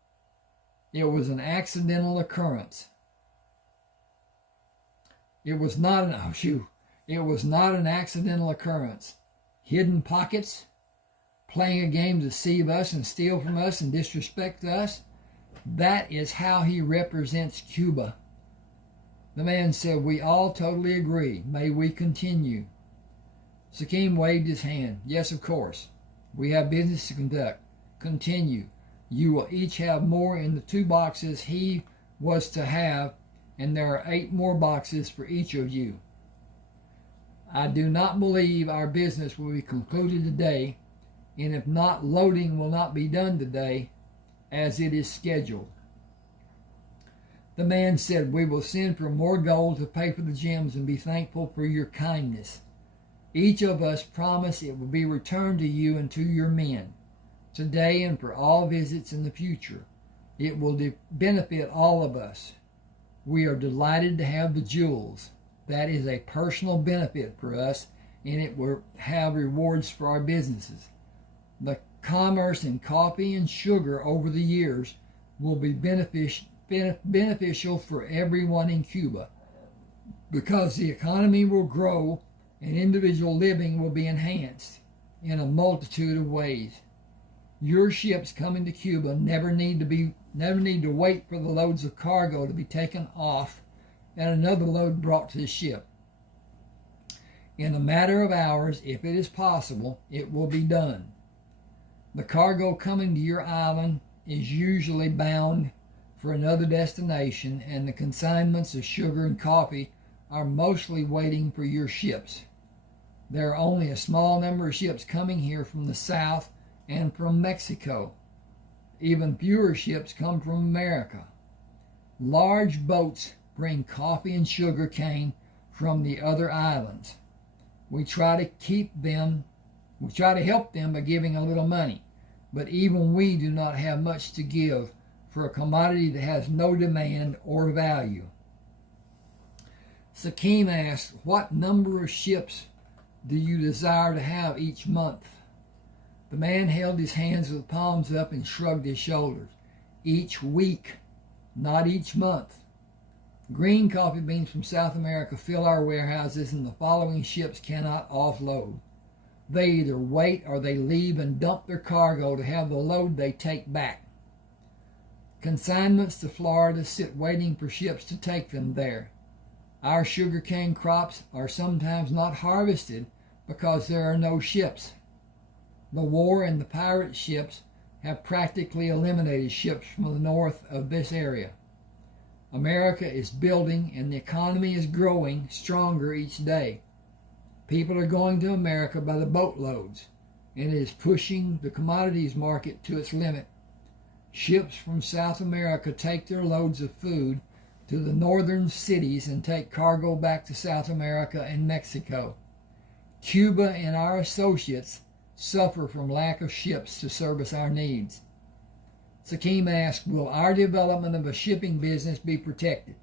It was an accidental occurrence. It was not an accidental occurrence. Hidden pockets, playing a game to deceive us and steal from us and disrespect us. That is how he represents Cuba." The man said, "We all totally agree. May we continue?" Sakim waved his hand. "Yes, of course. We have business to conduct. Continue. You will each have more in the 2 boxes he was to have, and there are 8 more boxes for each of you. I do not believe our business will be concluded today, and if not, loading will not be done today as it is scheduled." The man said, "We will send for more gold to pay for the gems and be thankful for your kindness. Each of us promise it will be returned to you and to your men, today and for all visits in the future. It will benefit all of us. We are delighted to have the jewels. That is a personal benefit for us, and it will have rewards for our businesses. The commerce in coffee and sugar over the years will be beneficial for everyone in Cuba, because the economy will grow and individual living will be enhanced in a multitude of ways. Your ships coming to Cuba never need to wait for the loads of cargo to be taken off and another load brought to the ship. In a matter of hours, if it is possible, it will be done. The cargo coming to your island is usually bound for another destination, and the consignments of sugar and coffee are mostly waiting for your ships. There are only a small number of ships coming here from the south and from Mexico. Even fewer ships come from America. Large boats bring coffee and sugar cane from the other islands. We try to help them by giving a little money, but even we do not have much to give for a commodity that has no demand or value. Sakim asked, what number of ships do you desire to have each month? The man held his hands with palms up and shrugged his shoulders. Each week, not each month. Green coffee beans from South America fill our warehouses, and the following ships cannot offload. They either wait or they leave and dump their cargo to have the load they take back. Consignments to Florida sit waiting for ships to take them there. Our sugarcane crops are sometimes not harvested because there are no ships. The war and the pirate ships have practically eliminated ships from the north of this area. America is building and the economy is growing stronger each day. People are going to America by the boatloads, and it is pushing the commodities market to its limit. Ships from South America take their loads of food to the northern cities and take cargo back to South America and Mexico. Cuba and our associates suffer from lack of ships to service our needs. Sakim asked, will our development of a shipping business be protected?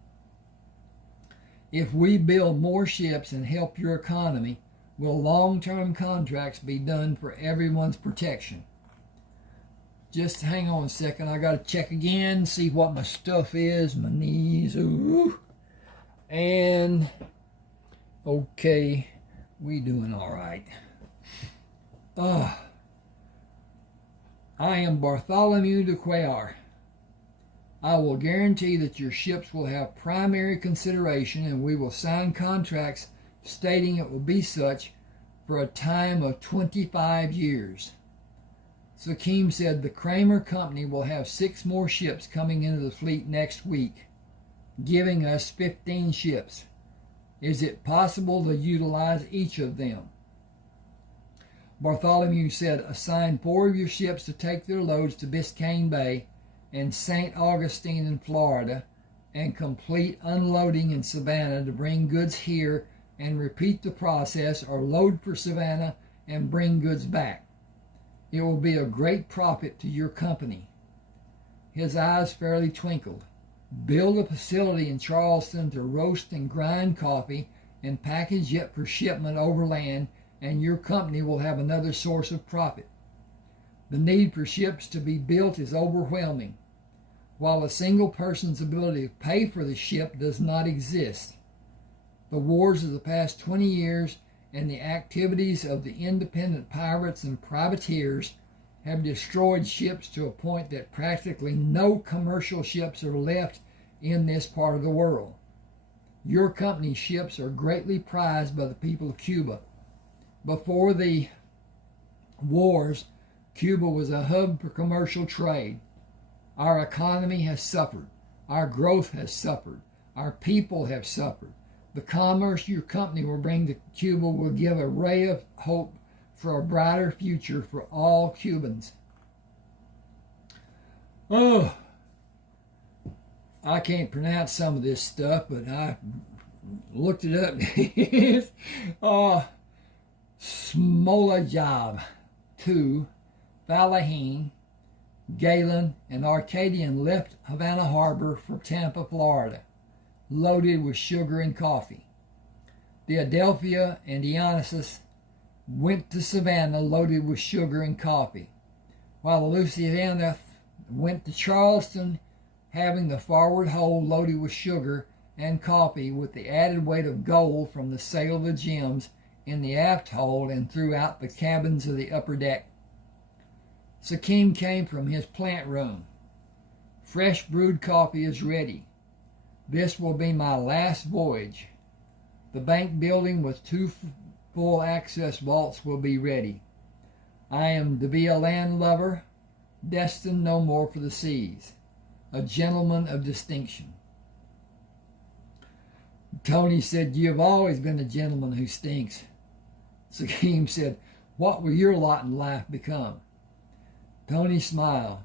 If we build more ships and help your economy, will long-term contracts be done for everyone's protection? Just hang on a second. I got to check again, see what my stuff is. My knees. Ooh. And, okay, we doing all right. I am Bartholomew de Cuellar. I will guarantee that your ships will have primary consideration, and we will sign contracts stating it will be such for a time of 25 years. Sakim said the Crammer company will have 6 more ships coming into the fleet next week, giving us 15 ships. Is it possible to utilize each of them? Bartholomew said, assign 4 of your ships to take their loads to Biscayne Bay and St. Augustine in Florida, and complete unloading in Savannah to bring goods here, and repeat the process, or load for Savannah and bring goods back. It will be a great profit to your company. His eyes fairly twinkled. Build a facility in Charleston to roast and grind coffee and package it for shipment overland, and your company will have another source of profit. The need for ships to be built is overwhelming, while a single person's ability to pay for the ship does not exist. The wars of the past 20 years and the activities of the independent pirates and privateers have destroyed ships to a point that practically no commercial ships are left in this part of the world. Your company's ships are greatly prized by the people of Cuba. Before the wars, Cuba was a hub for commercial trade. Our economy has suffered. Our growth has suffered. Our people have suffered. The commerce your company will bring to Cuba will give a ray of hope for a brighter future for all Cubans. Oh, I can't pronounce some of this stuff, but I looked it up. Smolajab, 2, Falaheen, Galen, and Arcadian left Havana Harbor for Tampa, Florida, loaded with sugar and coffee. the Adelphia and Dionysus went to Savannah loaded with sugar and coffee, while the Louisiana went to Charleston having the forward hold loaded with sugar and coffee with the added weight of gold from the sale of the gems in the aft hold and throughout the cabins of the upper deck. Sakim came from his plant room. Fresh brewed coffee is ready. This will be my last voyage. The bank building with 2 full access vaults will be ready. I am to be a landlubber, destined no more for the seas, a gentleman of distinction. Tony said, "You have always been a gentleman who stinks." Sakim said, "What will your lot in life become?" Tony smiled.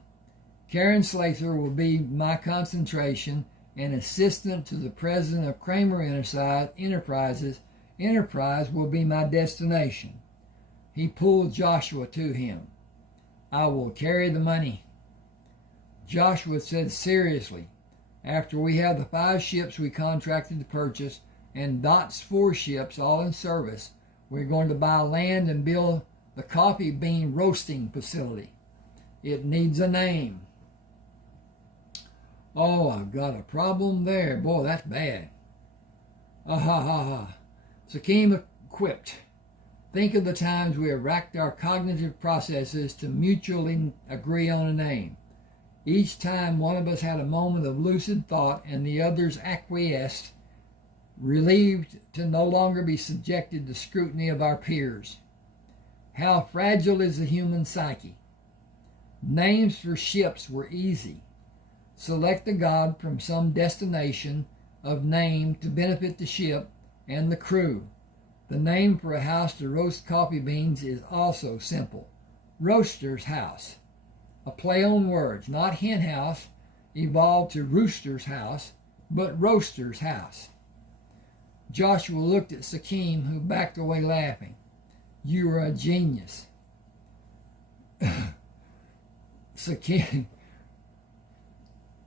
Karen Slather will be my concentration and assistant to the president of Crammer Enterprises. Enterprise will be my destination. He pulled Joshua to him. "I will carry the money." Joshua said seriously, "After we have the 5 ships we contracted to purchase and Dot's 4 ships all in service, we're going to buy land and build the coffee bean roasting facility. It needs a name." "Oh, I've got a problem there. Boy, that's bad." "Ah ha ha ha." Sakim quipped. "Think of the times we have racked our cognitive processes to mutually agree on a name. Each time one of us had a moment of lucid thought and the others acquiesced, relieved to no longer be subjected to scrutiny of our peers. How fragile is the human psyche. Names for ships were easy. Select a god from some destination of name to benefit the ship and the crew. The name for a house to roast coffee beans is also simple. Roaster's House. A play on words, not hen house, evolved to rooster's house, but roaster's house. Joshua looked at Sakim, who backed away laughing. "You are a genius." Sakim.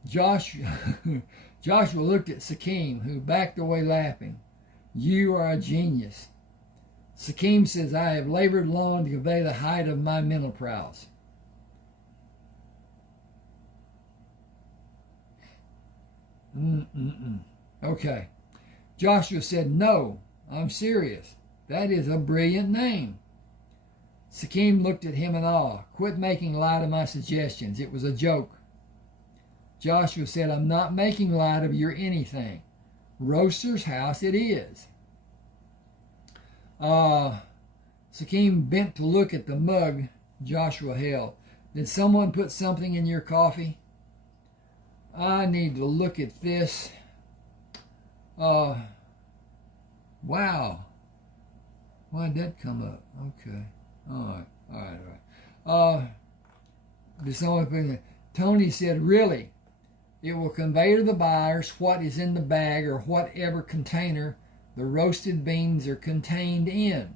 Joshua looked at Sakim, who backed away laughing. "You are a genius." Sakim says, "I have labored long to convey the height of my mental prowess." Okay. Joshua said, "No, I'm serious. That is a brilliant name." Sakim looked at him in awe. "Quit making light of my suggestions. It was a joke." Joshua said, "I'm not making light of your anything. Roaster's House it is." Sakim bent to look at the mug Joshua held. "Did someone put something in your coffee?" "I need to look at this. Wow. Why'd that come up? Okay. All right. Did someone put it? Tony said, "Really? It will convey to the buyers what is in the bag or whatever container the roasted beans are contained in.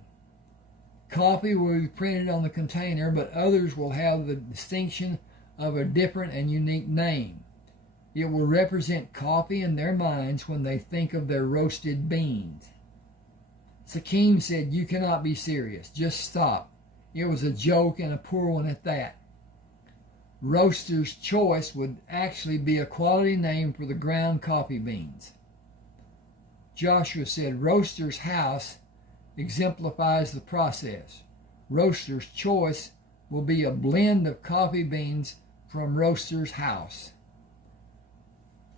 Coffee will be printed on the container, but others will have the distinction of a different and unique name. It will represent coffee in their minds when they think of their roasted beans." Sakim said, "You cannot be serious. Just stop. It was a joke and a poor one at that. Roaster's Choice would actually be a quality name for the ground coffee beans." Joshua said, "Roaster's House exemplifies the process. Roaster's Choice will be a blend of coffee beans from Roaster's House."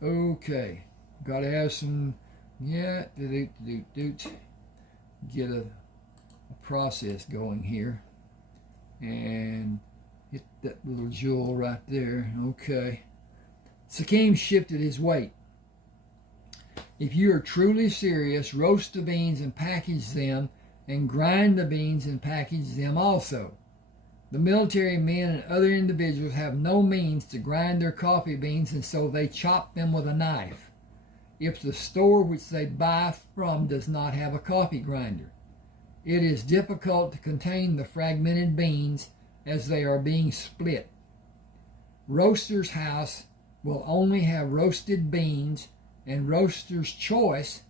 Okay, gotta have some, get a process going here. And hit that little jewel right there. Okay. Sakim shifted his weight. "If you are truly serious, roast the beans and package them, and grind the beans and package them also. The military men and other individuals have no means to grind their coffee beans, and so they chop them with a knife. If the store which they buy from does not have a coffee grinder, it is difficult to contain the fragmented beans as they are being split. Roaster's House will only have roasted beans, and Roaster's Choice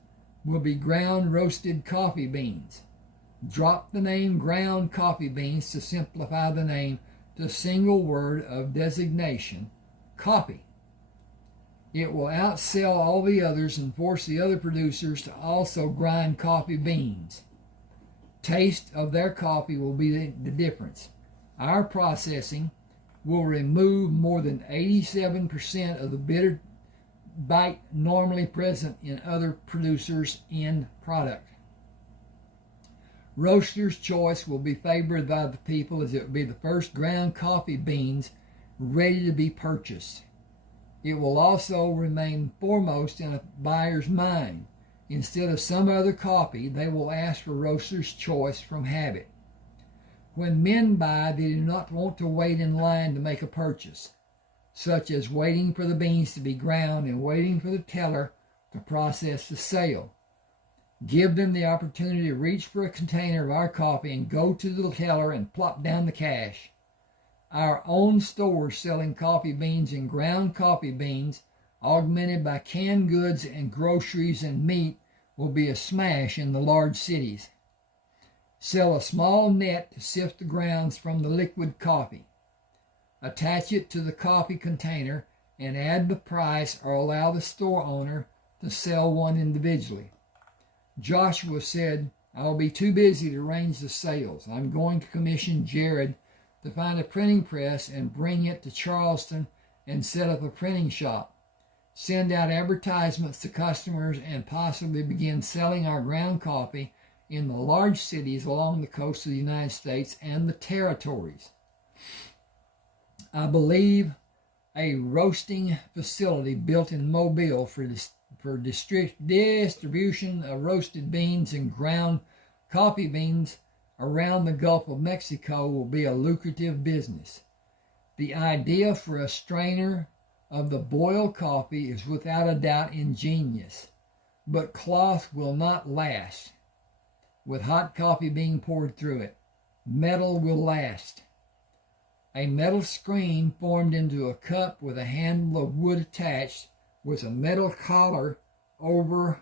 will be ground roasted coffee beans. Drop the name ground coffee beans to simplify the name to a single word of designation, coffee. It will outsell all the others and force the other producers to also grind coffee beans. Taste of their coffee will be the difference. Our processing will remove more than 87% of the bitter bite normally present in other producers' end product. Roaster's choice will be favored by the people as it will be the first ground coffee beans ready to be purchased. It will also remain foremost in a buyer's mind. Instead of some other coffee, they will ask for roaster's choice from habit. When men buy, they do not want to wait in line to make a purchase, such as waiting for the beans to be ground and waiting for the teller to process the sale. Give them the opportunity to reach for a container of our coffee and go to the teller and plop down the cash. Our own stores selling coffee beans and ground coffee beans, augmented by canned goods and groceries and meat, will be a smash in the large cities. Sell a small net to sift the grounds from the liquid coffee. Attach it to the coffee container and add the price or allow the store owner to sell one individually. Joshua said, "I'll be too busy to arrange the sales. I'm going to commission Jared to find a printing press and bring it to Charleston and set up a printing shop. Send out advertisements to customers and possibly begin selling our ground coffee in the large cities along the coast of the United States and the territories. I believe a roasting facility built in Mobile for distribution of roasted beans and ground coffee beans around the Gulf of Mexico will be a lucrative business. The idea for a strainer of the boiled coffee is without a doubt ingenious, but cloth will not last with hot coffee being poured through it. Metal will last. A metal screen formed into a cup with a handle of wood attached with a metal collar over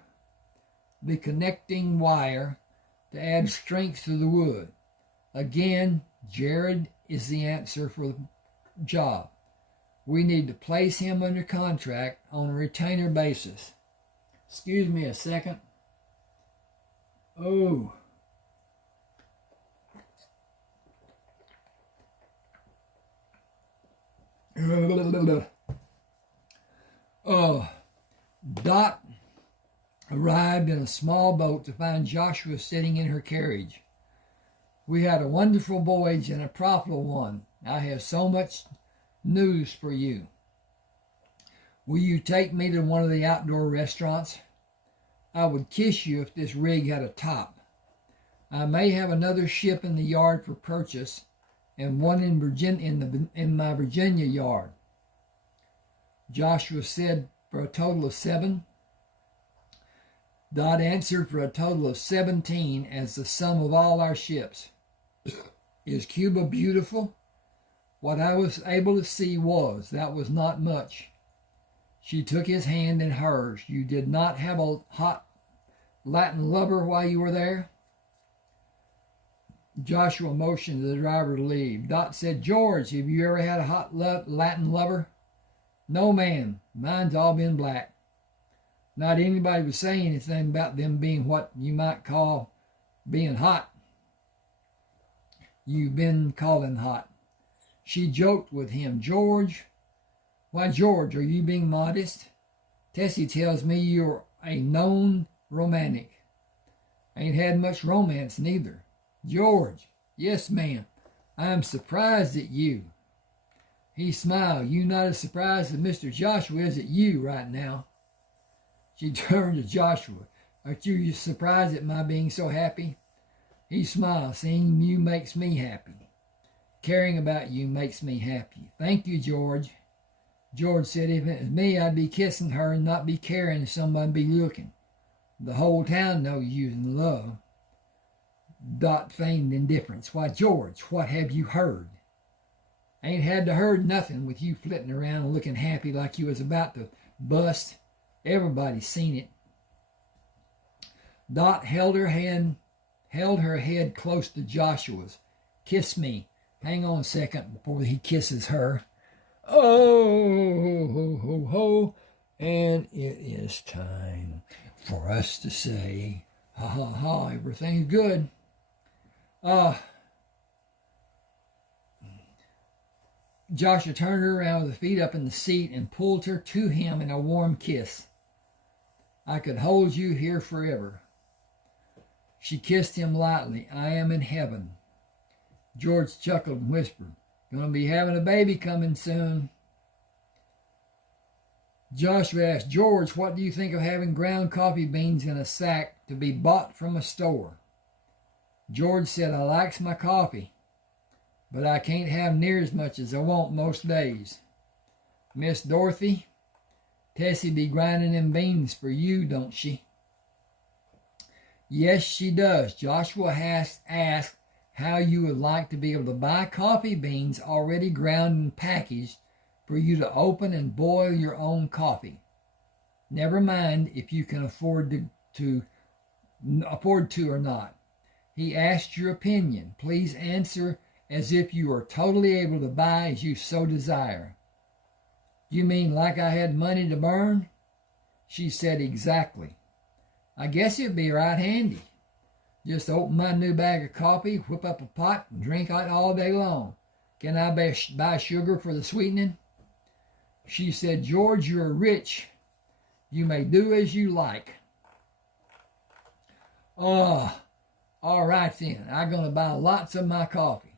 the connecting wire to add strength to the wood. Again, Jared is the answer for the job. We need to place him under contract on a retainer basis." Excuse me a second. Oh. Dot arrived in a small boat to find Joshua sitting in her carriage. "We had a wonderful voyage and a profitable one. I have so much news for you. Will you take me to one of the outdoor restaurants? I would kiss you if this rig had a top. I may have another ship in the yard for purchase and one in my Virginia yard." Joshua said, "For a total of 7. Dot answered, "For a total of 17 as the sum of all our ships." "Is Cuba beautiful?" "What I was able to see that was not much." She took his hand in hers. "You did not have a hot Latin lover while you were there?" Joshua motioned to the driver to leave. Dot said, "George, have you ever had a hot Latin lover?" "No, ma'am. Mine's all been black." Not anybody was saying anything about them being what you might call being hot. You've been calling hot. She joked with him. "George, why, George, are you being modest? Tessie tells me you're a known romantic." "Ain't had much romance neither." "George." "Yes, ma'am. I'm surprised at you." He smiled. "You not as surprised as Mr. Joshua is at you right now." She turned to Joshua. "Aren't you surprised at my being so happy?" He smiled. "Seeing you makes me happy. Caring about you makes me happy." "Thank you, George." George said, "If it was me, I'd be kissing her and not be caring if somebody be looking. The whole town knows you're in love." Dot feigned indifference. "Why, George, what have you heard?" "Ain't had to heard nothing with you flitting around and looking happy like you was about to bust. Everybody's seen it." Dot held her head close to Joshua's. Kiss me. Hang on a second before he kisses her. Oh, ho, ho, ho. And it is time for us to say, ha, ha, ha, everything's good. Joshua turned her around with her feet up in the seat and pulled her to him in a warm kiss. I could hold you here forever. She kissed him lightly. I am in heaven. George chuckled and whispered, gonna be having a baby coming soon. Joshua asked, George, what do you think of having ground coffee beans in a sack to be bought from a store? George said, I likes my coffee, but I can't have near as much as I want most days. Miss Dorothy, Tessie be grinding them beans for you, don't she? Yes, she does. Joshua has asked how you would like to be able to buy coffee beans already ground and packaged for you to open and boil your own coffee. Never mind if you can afford to or not. He asked your opinion. Please answer as if you are totally able to buy as you so desire. You mean like I had money to burn? She said, exactly. I guess it'd be right handy. Just open my new bag of coffee, whip up a pot, and drink it all day long. Can I buy sugar for the sweetening? She said, George, you're rich. You may do as you like. Oh, all right then. I'm going to buy lots of my coffee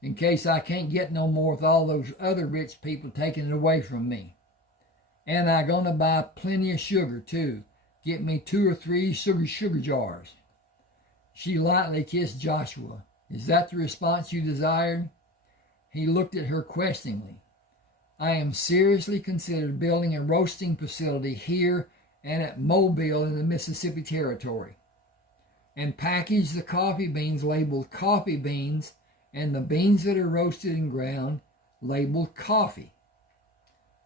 in case I can't get no more with all those other rich people taking it away from me. And I'm going to buy plenty of sugar, too. Get me 2 or 3 sugar jars. She lightly kissed Joshua. Is that the response you desired? He looked at her questioningly. I am seriously considering building a roasting facility here and at Mobile in the Mississippi Territory, and package the coffee beans labeled coffee beans and the beans that are roasted and ground labeled coffee.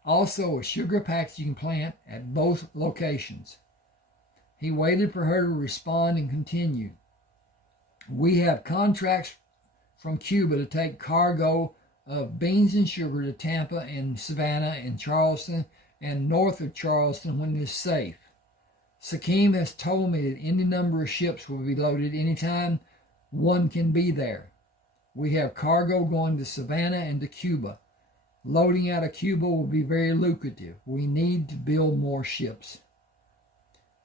Also a sugar packaging plant at both locations. He waited for her to respond and continued. We have contracts from Cuba to take cargo of beans and sugar to Tampa and Savannah and Charleston and north of Charleston when it is safe. Sakim has told me that any number of ships will be loaded anytime one can be there. We have cargo going to Savannah and to Cuba. Loading out of Cuba will be very lucrative. We need to build more ships.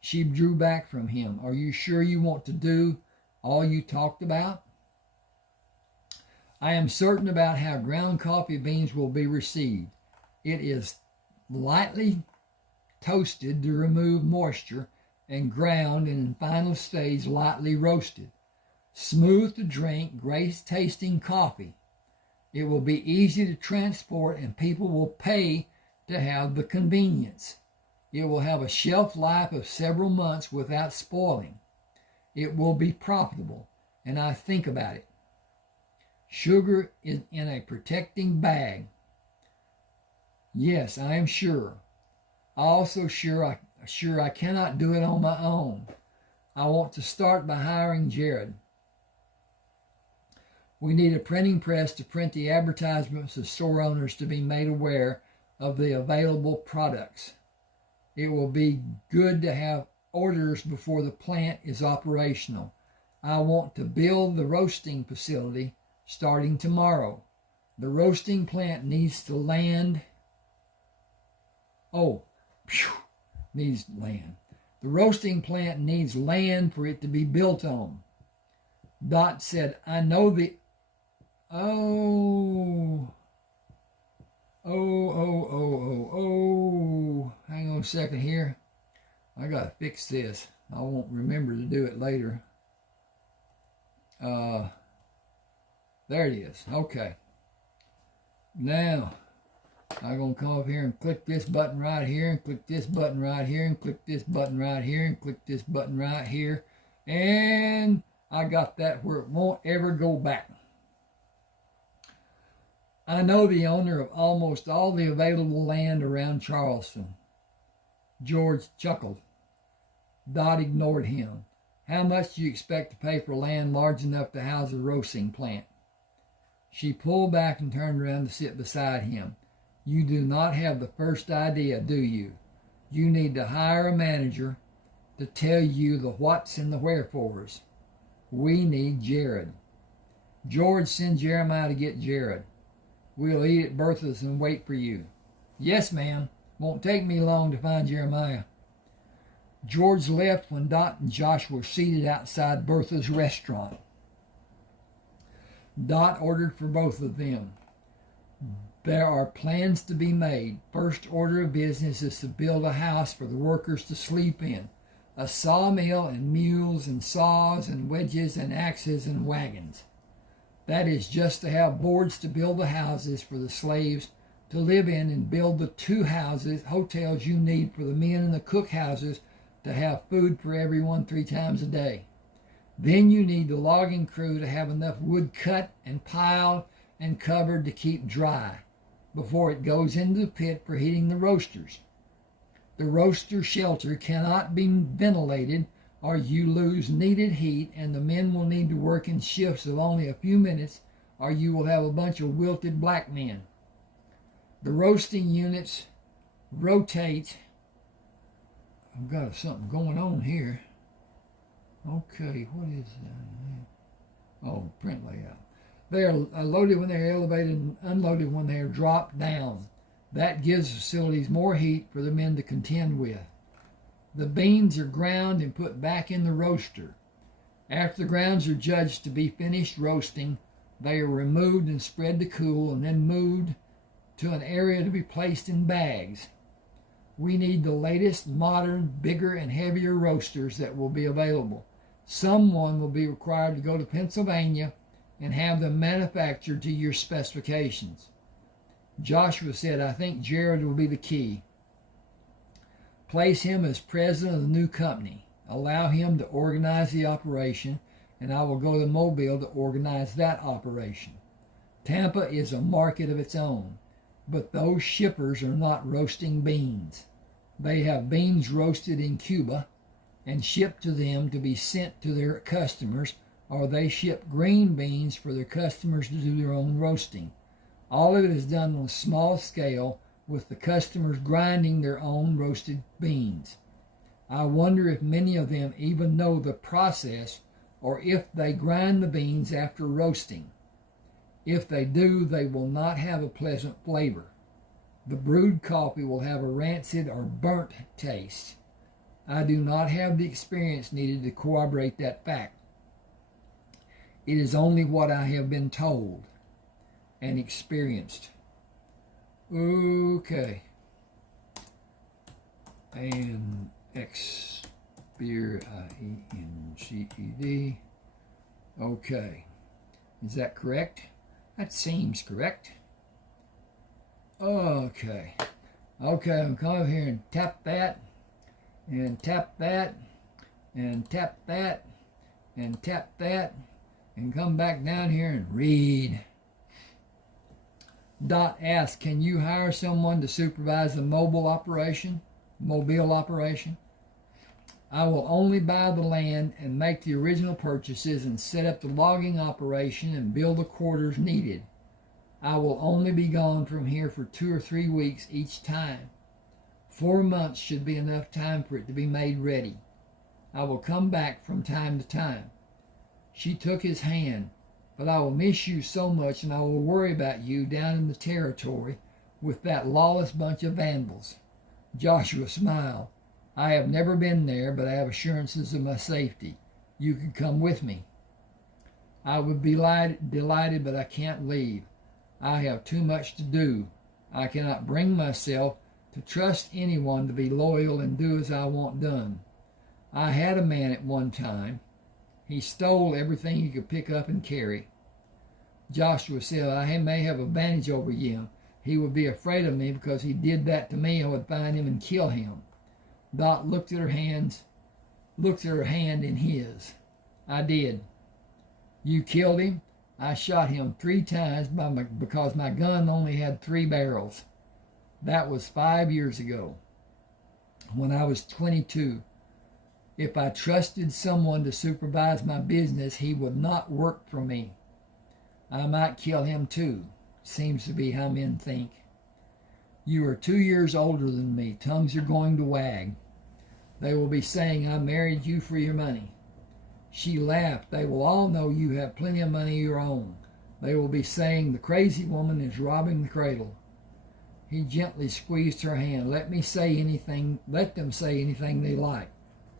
She drew back from him. Are you sure you want to do all you talked about? I am certain about how ground coffee beans will be received. It is lightly toasted to remove moisture and ground and in final stage lightly roasted. Smooth to drink, great tasting coffee. It will be easy to transport and people will pay to have the convenience. It will have a shelf life of several months without spoiling. It will be profitable, and I think about it. Sugar is in a protecting bag. Yes, I am sure. Also sure I cannot do it on my own. I want to start by hiring Jared. We need a printing press to print the advertisements of store owners to be made aware of the available products. It will be good to have orders before the plant is operational. I want to build the roasting facility starting tomorrow. The roasting plant needs to land. Needs land. The roasting plant needs land for it to be built on. Dot said, I know the... Oh. Hang on a second here. I got to fix this. I won't remember to do it later. There it is. Okay. Now, I'm going to come up here and click this button right here, and click this button right here, and click this button right here, and click this button right here. And I got that where it won't ever go back. I know the owner of almost all the available land around Charleston. George chuckled. Dot ignored him. How much do you expect to pay for land large enough to house a roasting plant? She pulled back and turned around to sit beside him. You do not have the first idea, do you? You need to hire a manager to tell you the whats and the wherefores. We need Jared. George, send Jeremiah to get Jared. We'll eat at Bertha's and wait for you. Yes, ma'am. Won't take me long to find Jeremiah. George left when Dot and Josh were seated outside Bertha's restaurant. Dot ordered for both of them. There are plans to be made. First order of business is to build a house for the workers to sleep in. A sawmill and mules and saws and wedges and axes and wagons. That is just to have boards to build the houses for the slaves to live in and build the 2 hotels you need for the men in the cook houses to have food for everyone 3 times a day. Then you need the logging crew to have enough wood cut and piled and covered to keep dry before it goes into the pit for heating the roasters. The roaster shelter cannot be ventilated or you lose needed heat, and the men will need to work in shifts of only a few minutes or you will have a bunch of wilted black men. The roasting units rotate. I've got something going on here. Okay, what is that? Oh, print layout. They are loaded when they're elevated and unloaded when they are dropped down. That gives facilities more heat for the men to contend with. The beans are ground and put back in the roaster. After the grounds are judged to be finished roasting, they are removed and spread to cool and then moved to an area to be placed in bags. We need the latest, modern, bigger, and heavier roasters that will be available. Someone will be required to go to Pennsylvania and have them manufactured to your specifications. Joshua said, I think Jared will be the key. Place him as president of the new company. Allow him to organize the operation, and I will go to Mobile to organize that operation. Tampa is a market of its own, but those shippers are not roasting beans. They have beans roasted in Cuba and shipped to them to be sent to their customers, or they ship green beans for their customers to do their own roasting. All of it is done on a small scale, with the customers grinding their own roasted beans. I wonder if many of them even know the process, or if they grind the beans after roasting. If they do, they will not have a pleasant flavor. The brewed coffee will have a rancid or burnt taste. I do not have the experience needed to corroborate that fact. It is only what I have been told and experienced. Okay. And extricated. Okay. Is that correct? That seems correct. Okay. Okay, I'm coming over here and tap that, and tap that, and tap that, and tap that, and come back down here and read. Dot asks, can you hire someone to supervise the mobile operation? I will only buy the land and make the original purchases and set up the logging operation and build the quarters needed. I will only be gone from here for 2 or 3 weeks each time. 4 months should be enough time for it to be made ready. I will come back from time to time. She took his hand. But I will miss you so much, and I will worry about you down in the territory with that lawless bunch of vandals. Joshua smiled. I have never been there, but I have assurances of my safety. You can come with me. I would be delighted, but I can't leave. I have too much to do. I cannot bring myself to trust anyone to be loyal and do as I want done. I had a man at one time. He stole everything he could pick up and carry. Joshua said, I may have advantage over him. He would be afraid of me because he did that to me. I would find him and kill him. Dot looked at her hand in his. I did. You killed him? I shot him 3 times because my gun only had 3 barrels. That was 5 years ago, when I was 22. If I trusted someone to supervise my business, he would not work for me. I might kill him too. Seems to be how men think. You are 2 years older than me. Tongues are going to wag. They will be saying, I married you for your money. She laughed. They will all know you have plenty of money of your own. They will be saying, the crazy woman is robbing the cradle. He gently squeezed her hand. Let them say anything they like.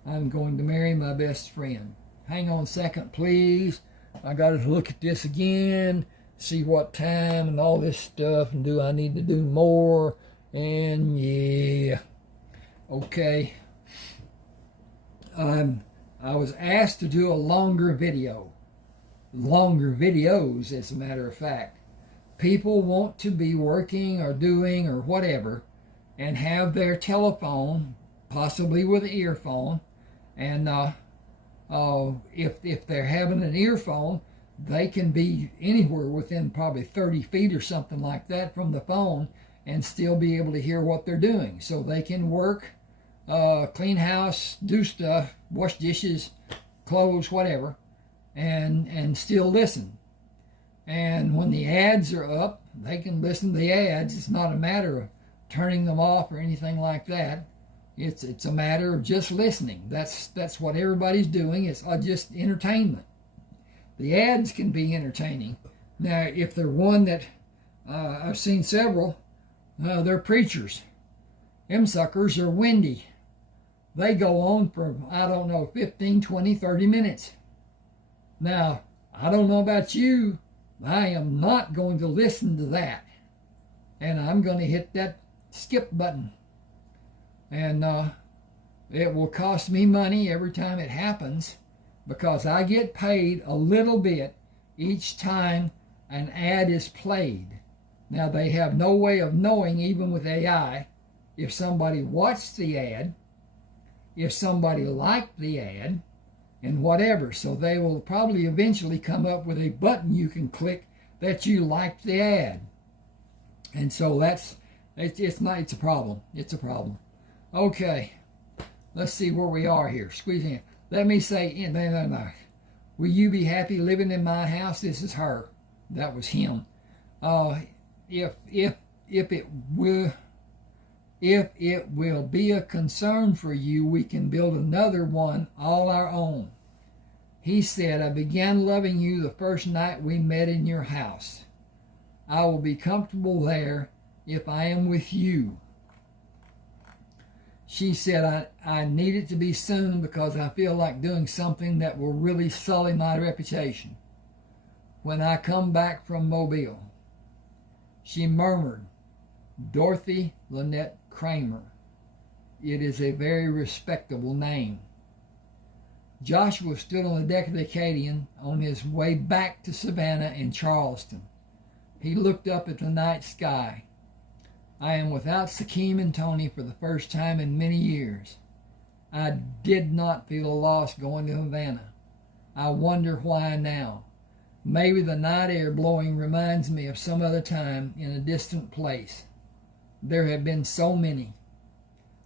I'm going to marry my best friend. Hang on a second, please. I got to look at this again, see what time and all this stuff, and do I need to do more? And yeah. Okay. I was asked to do a longer video. Longer videos, as a matter of fact. People want to be working or doing or whatever and have their telephone, possibly with an earphone, and if they're having an earphone, they can be anywhere within probably 30 feet or something like that from the phone and still be able to hear what they're doing. So they can work, clean house, do stuff, wash dishes, clothes, whatever, and still listen. And when the ads are up, they can listen to the ads. It's not a matter of turning them off or anything like that. It's a matter of just listening. That's what everybody's doing. It's just entertainment. The ads can be entertaining. Now, if they're one that I've seen several, they're preachers. Them suckers are windy. They go on for, 15, 20, 30 minutes. Now, I don't know about you. I am not going to listen to that. And I'm going to hit that skip button. And it will cost me money every time it happens because I get paid a little bit each time an ad is played. Now, they have no way of knowing, even with AI, if somebody watched the ad, if somebody liked the ad, and whatever. So they will probably eventually come up with a button you can click that you liked the ad. And so it's a problem. It's a problem. Okay, let's see where we are here. Squeeze in. Let me say, no. Will you be happy living in my house? This is her. That was him. If it will be a concern for you, we can build another one all our own. He said, I began loving you the first night we met in your house. I will be comfortable there if I am with you. She said, I need it to be soon because I feel like doing something that will really sully my reputation when I come back from Mobile. She murmured, Dorothy Lynette Crammer. It is a very respectable name. Joshua stood on the deck of the Acadian on his way back to Savannah and Charleston. He looked up at the night sky. I am without Sakim and Tony for the first time in many years. I did not feel lost going to Havana. I wonder why now. Maybe the night air blowing reminds me of some other time in a distant place. There have been so many.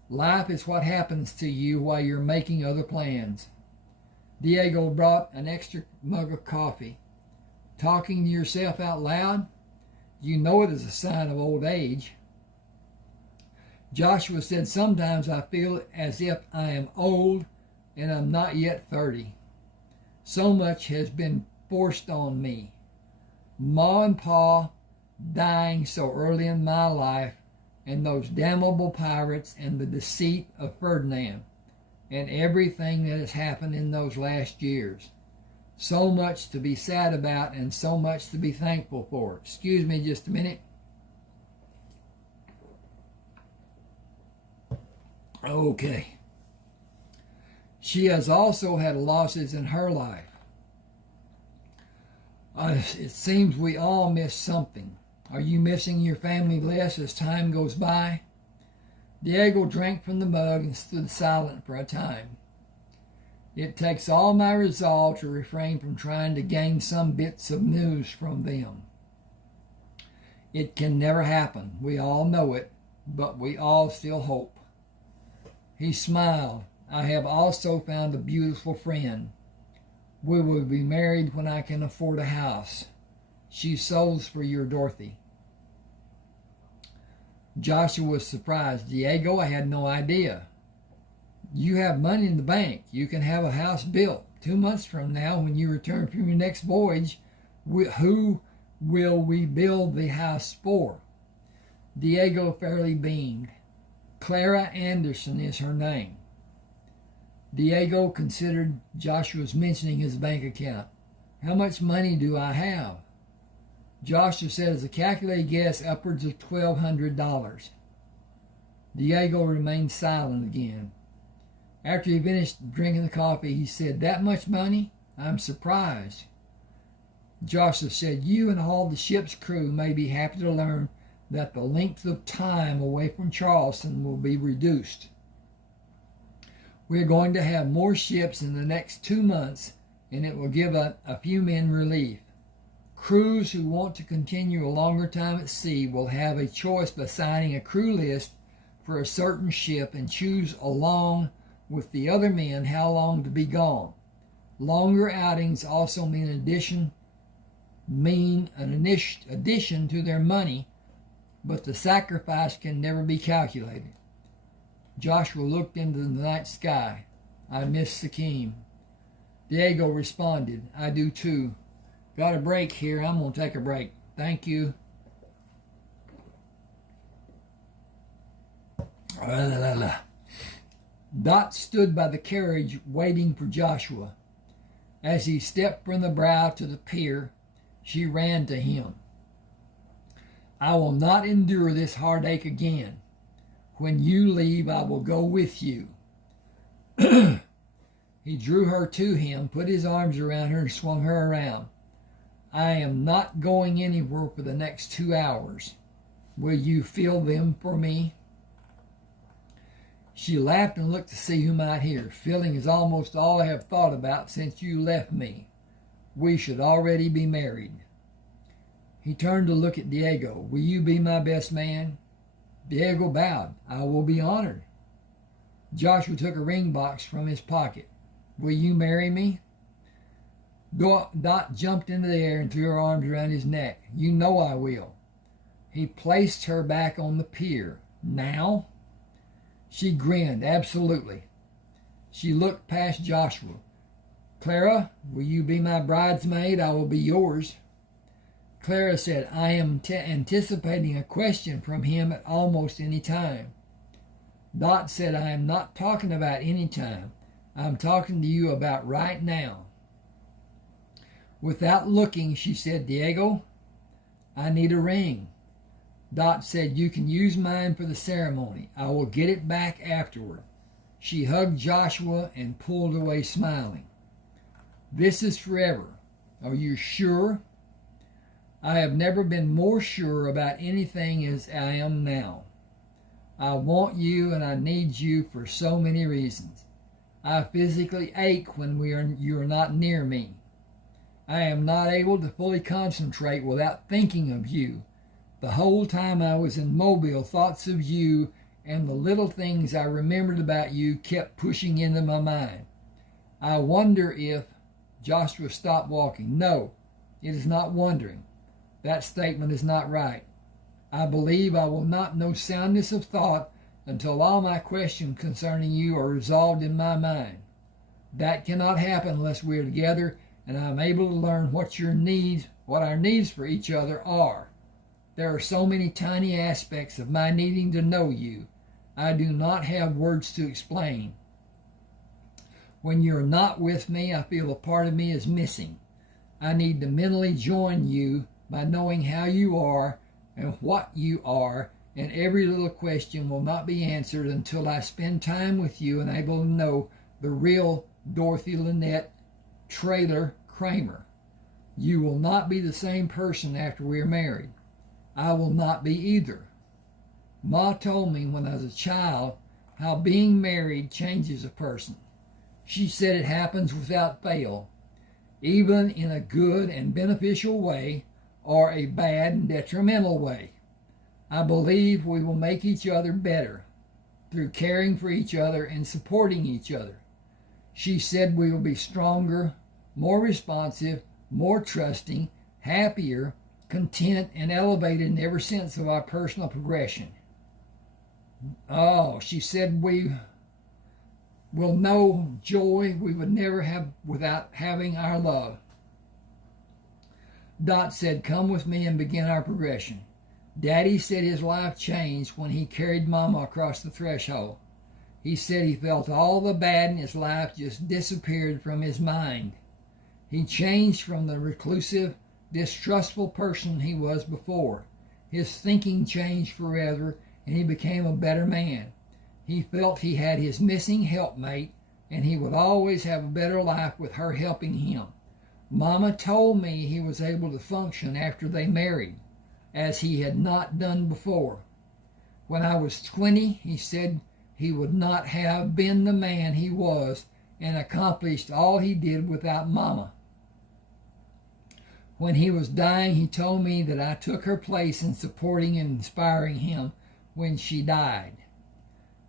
Life is what happens to you while you're making other plans. Diego brought an extra mug of coffee. Talking to yourself out loud? You know it is a sign of old age. Joshua said, sometimes I feel as if I am old and I'm not yet 30. So much has been forced on me. Ma and Pa dying so early in my life, and those damnable pirates and the deceit of Ferdinand, and everything that has happened in those last years. So much to be sad about and so much to be thankful for. Excuse me just a minute. Okay. She has also had losses in her life. It seems we all miss something. Are you missing your family less as time goes by? Diego drank from the mug and stood silent for a time. It takes all my resolve to refrain from trying to gain some bits of news from them. It can never happen. We all know it, but we all still hope. He smiled. I have also found a beautiful friend. We will be married when I can afford a house. She sews for your Dorothy. Joshua was surprised. Diego, I had no idea. You have money in the bank. You can have a house built. 2 months from now, when you return from your next voyage, who will we build the house for? Diego fairly beamed. Clara Anderson is her name. Diego considered Joshua's mentioning his bank account. How much money do I have? Joshua said as a calculated guess, upwards of $1,200. Diego remained silent again. After he finished drinking the coffee, he said, that much money? I'm surprised. Joshua said, you and all the ship's crew may be happy to learn that the length of time away from Charleston will be reduced. We're going to have more ships in the next 2 months, and it will give a few men relief. Crews who want to continue a longer time at sea will have a choice by signing a crew list for a certain ship and choose along with the other men how long to be gone. Longer outings also mean an addition to their money, but the sacrifice can never be calculated. Joshua looked into the night sky. I miss Sikkim. Diego responded, I do too. Got a break here. I'm going to take a break. Thank you. Dot stood by the carriage waiting for Joshua. As he stepped from the bow to the pier, she ran to him. I will not endure this heartache again. When you leave, I will go with you. He drew her to him, put his arms around her, and swung her around. I am not going anywhere for the next 2 hours. Will you fill them for me? She laughed and looked to see who might hear. Filling is almost all I have thought about since you left me. We should already be married. He turned to look at Diego. Will you be my best man? Diego bowed. I will be honored. Joshua took a ring box from his pocket. Will you marry me? Dot jumped into the air and threw her arms around his neck. You know I will. He placed her back on the pier. Now? She grinned. Absolutely. She looked past Joshua. Clara, will you be my bridesmaid? I will be yours. Clara said, I am anticipating a question from him at almost any time. Dot said, I am not talking about any time. I'm talking to you about right now. Without looking, she said, Diego, I need a ring. Dot said, you can use mine for the ceremony. I will get it back afterward. She hugged Joshua and pulled away smiling. This is forever. Are you sure? I have never been more sure about anything as I am now. I want you and I need you for so many reasons. I physically ache when you are not near me. I am not able to fully concentrate without thinking of you. The whole time I was in Mobile, thoughts of you and the little things I remembered about you kept pushing into my mind. I wonder if... Joshua stopped walking. No, it is not wondering. That statement is not right. I believe I will not know soundness of thought until all my questions concerning you are resolved in my mind. That cannot happen unless we are together and I am able to learn what our needs for each other are. There are so many tiny aspects of my needing to know you. I do not have words to explain. When you're not with me, I feel a part of me is missing. I need to mentally join you by knowing how you are and what you are, and every little question will not be answered until I spend time with you and able to know the real Dorothy Lynette, traitor Crammer. You will not be the same person after we are married. I will not be either. Ma told me when I was a child how being married changes a person. She said it happens without fail, even in a good and beneficial way or a bad and detrimental way. I believe we will make each other better. through caring for each other and supporting each other. She said we will be stronger, more responsive, more trusting, happier, content, and elevated in every sense of our personal progression. Oh, she said we will know joy we would never have without having our love. Dot said, come with me and begin our progression. Daddy said his life changed when he carried Mama across the threshold. He said he felt all the bad in his life just disappeared from his mind. He changed from the reclusive, distrustful person he was before. His thinking changed forever, and he became a better man. He felt he had his missing helpmate, and he would always have a better life with her helping him. Mama told me he was able to function after they married, as he had not done before. When I was 20, he said he would not have been the man he was and accomplished all he did without Mama. When he was dying, he told me that I took her place in supporting and inspiring him when she died.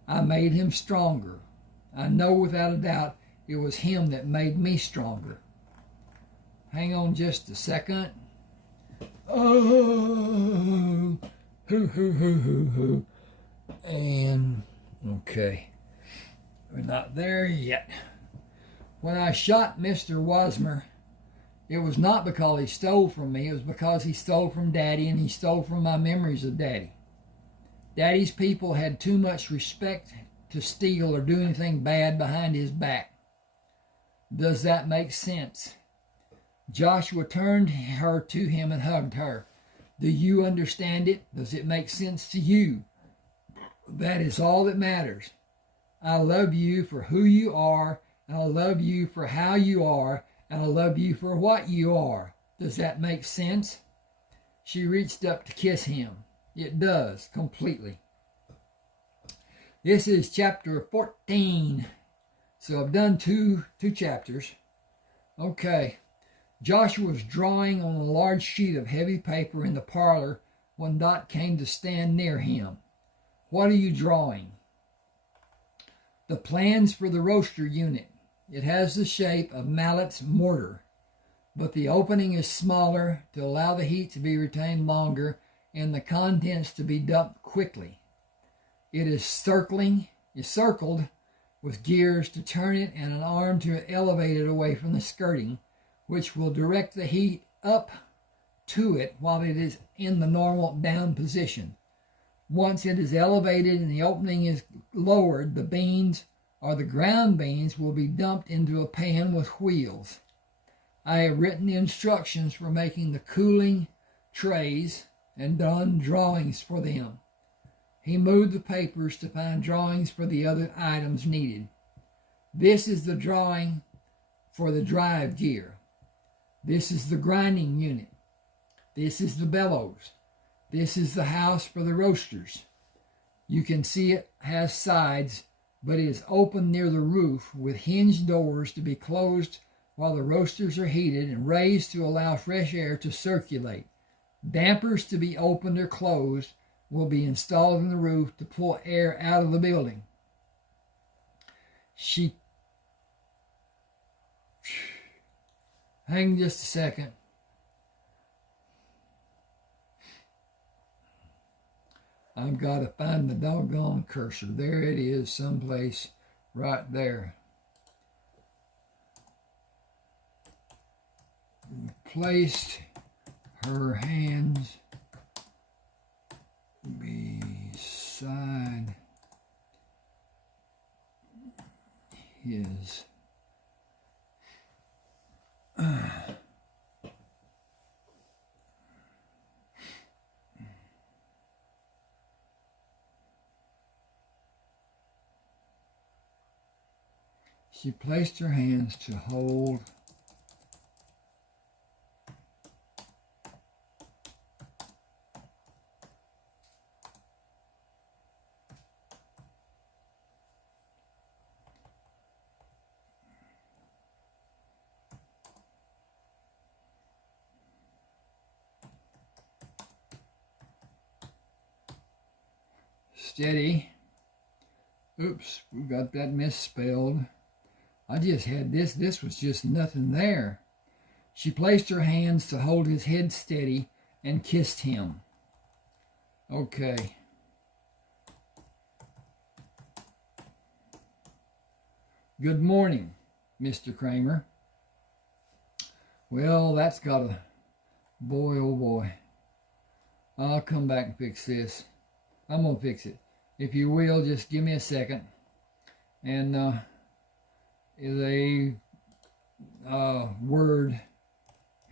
I made him stronger. I know without a doubt it was him that made me stronger. Hang on just a second. Oh, hoo. And, okay, we're not there yet. When I shot Mr. Wasmer, it was not because he stole from me. It was because he stole from Daddy, and he stole from my memories of Daddy. Daddy's people had too much respect to steal or do anything bad behind his back. Does that make sense? Joshua turned her to him and hugged her. Do you understand it? Does it make sense to you? That is all that matters. I love you for who you are, and I love you for how you are, and I love you for what you are. Does that make sense? She reached up to kiss him. It does, completely. This is chapter 14. So I've done two chapters. Okay. Joshua was drawing on a large sheet of heavy paper in the parlor when Dot came to stand near him. What are you drawing? The plans for the roaster unit. It has the shape of Mallet's mortar, but the opening is smaller to allow the heat to be retained longer and the contents to be dumped quickly. It is circled with gears to turn it and an arm to elevate it away from the skirting, which will direct the heat up to it while it is in the normal down position. Once it is elevated and the opening is lowered, the beans or the ground beans will be dumped into a pan with wheels. I have written the instructions for making the cooling trays and done drawings for them. He moved the papers to find drawings for the other items needed. This is the drawing for the drive gear. This is the grinding unit. This is the bellows. This is the house for the roasters. You can see it has sides, but it is open near the roof with hinged doors to be closed while the roasters are heated and raised to allow fresh air to circulate. Dampers to be opened or closed will be installed in the roof to pull air out of the building. Hang just a second. I've got to find the doggone cursor. There it is, someplace right there. Placed her hands beside his. She placed her hands to hold steady Oops, we got that misspelled. I just had this. This was just nothing there. She placed her hands to hold his head steady and kissed him. Okay. Good morning, Mr. Crammer. Well, that's got a... Boy, oh boy. I'll come back and fix this. I'm going to fix it. If you will, just give me a second. And the word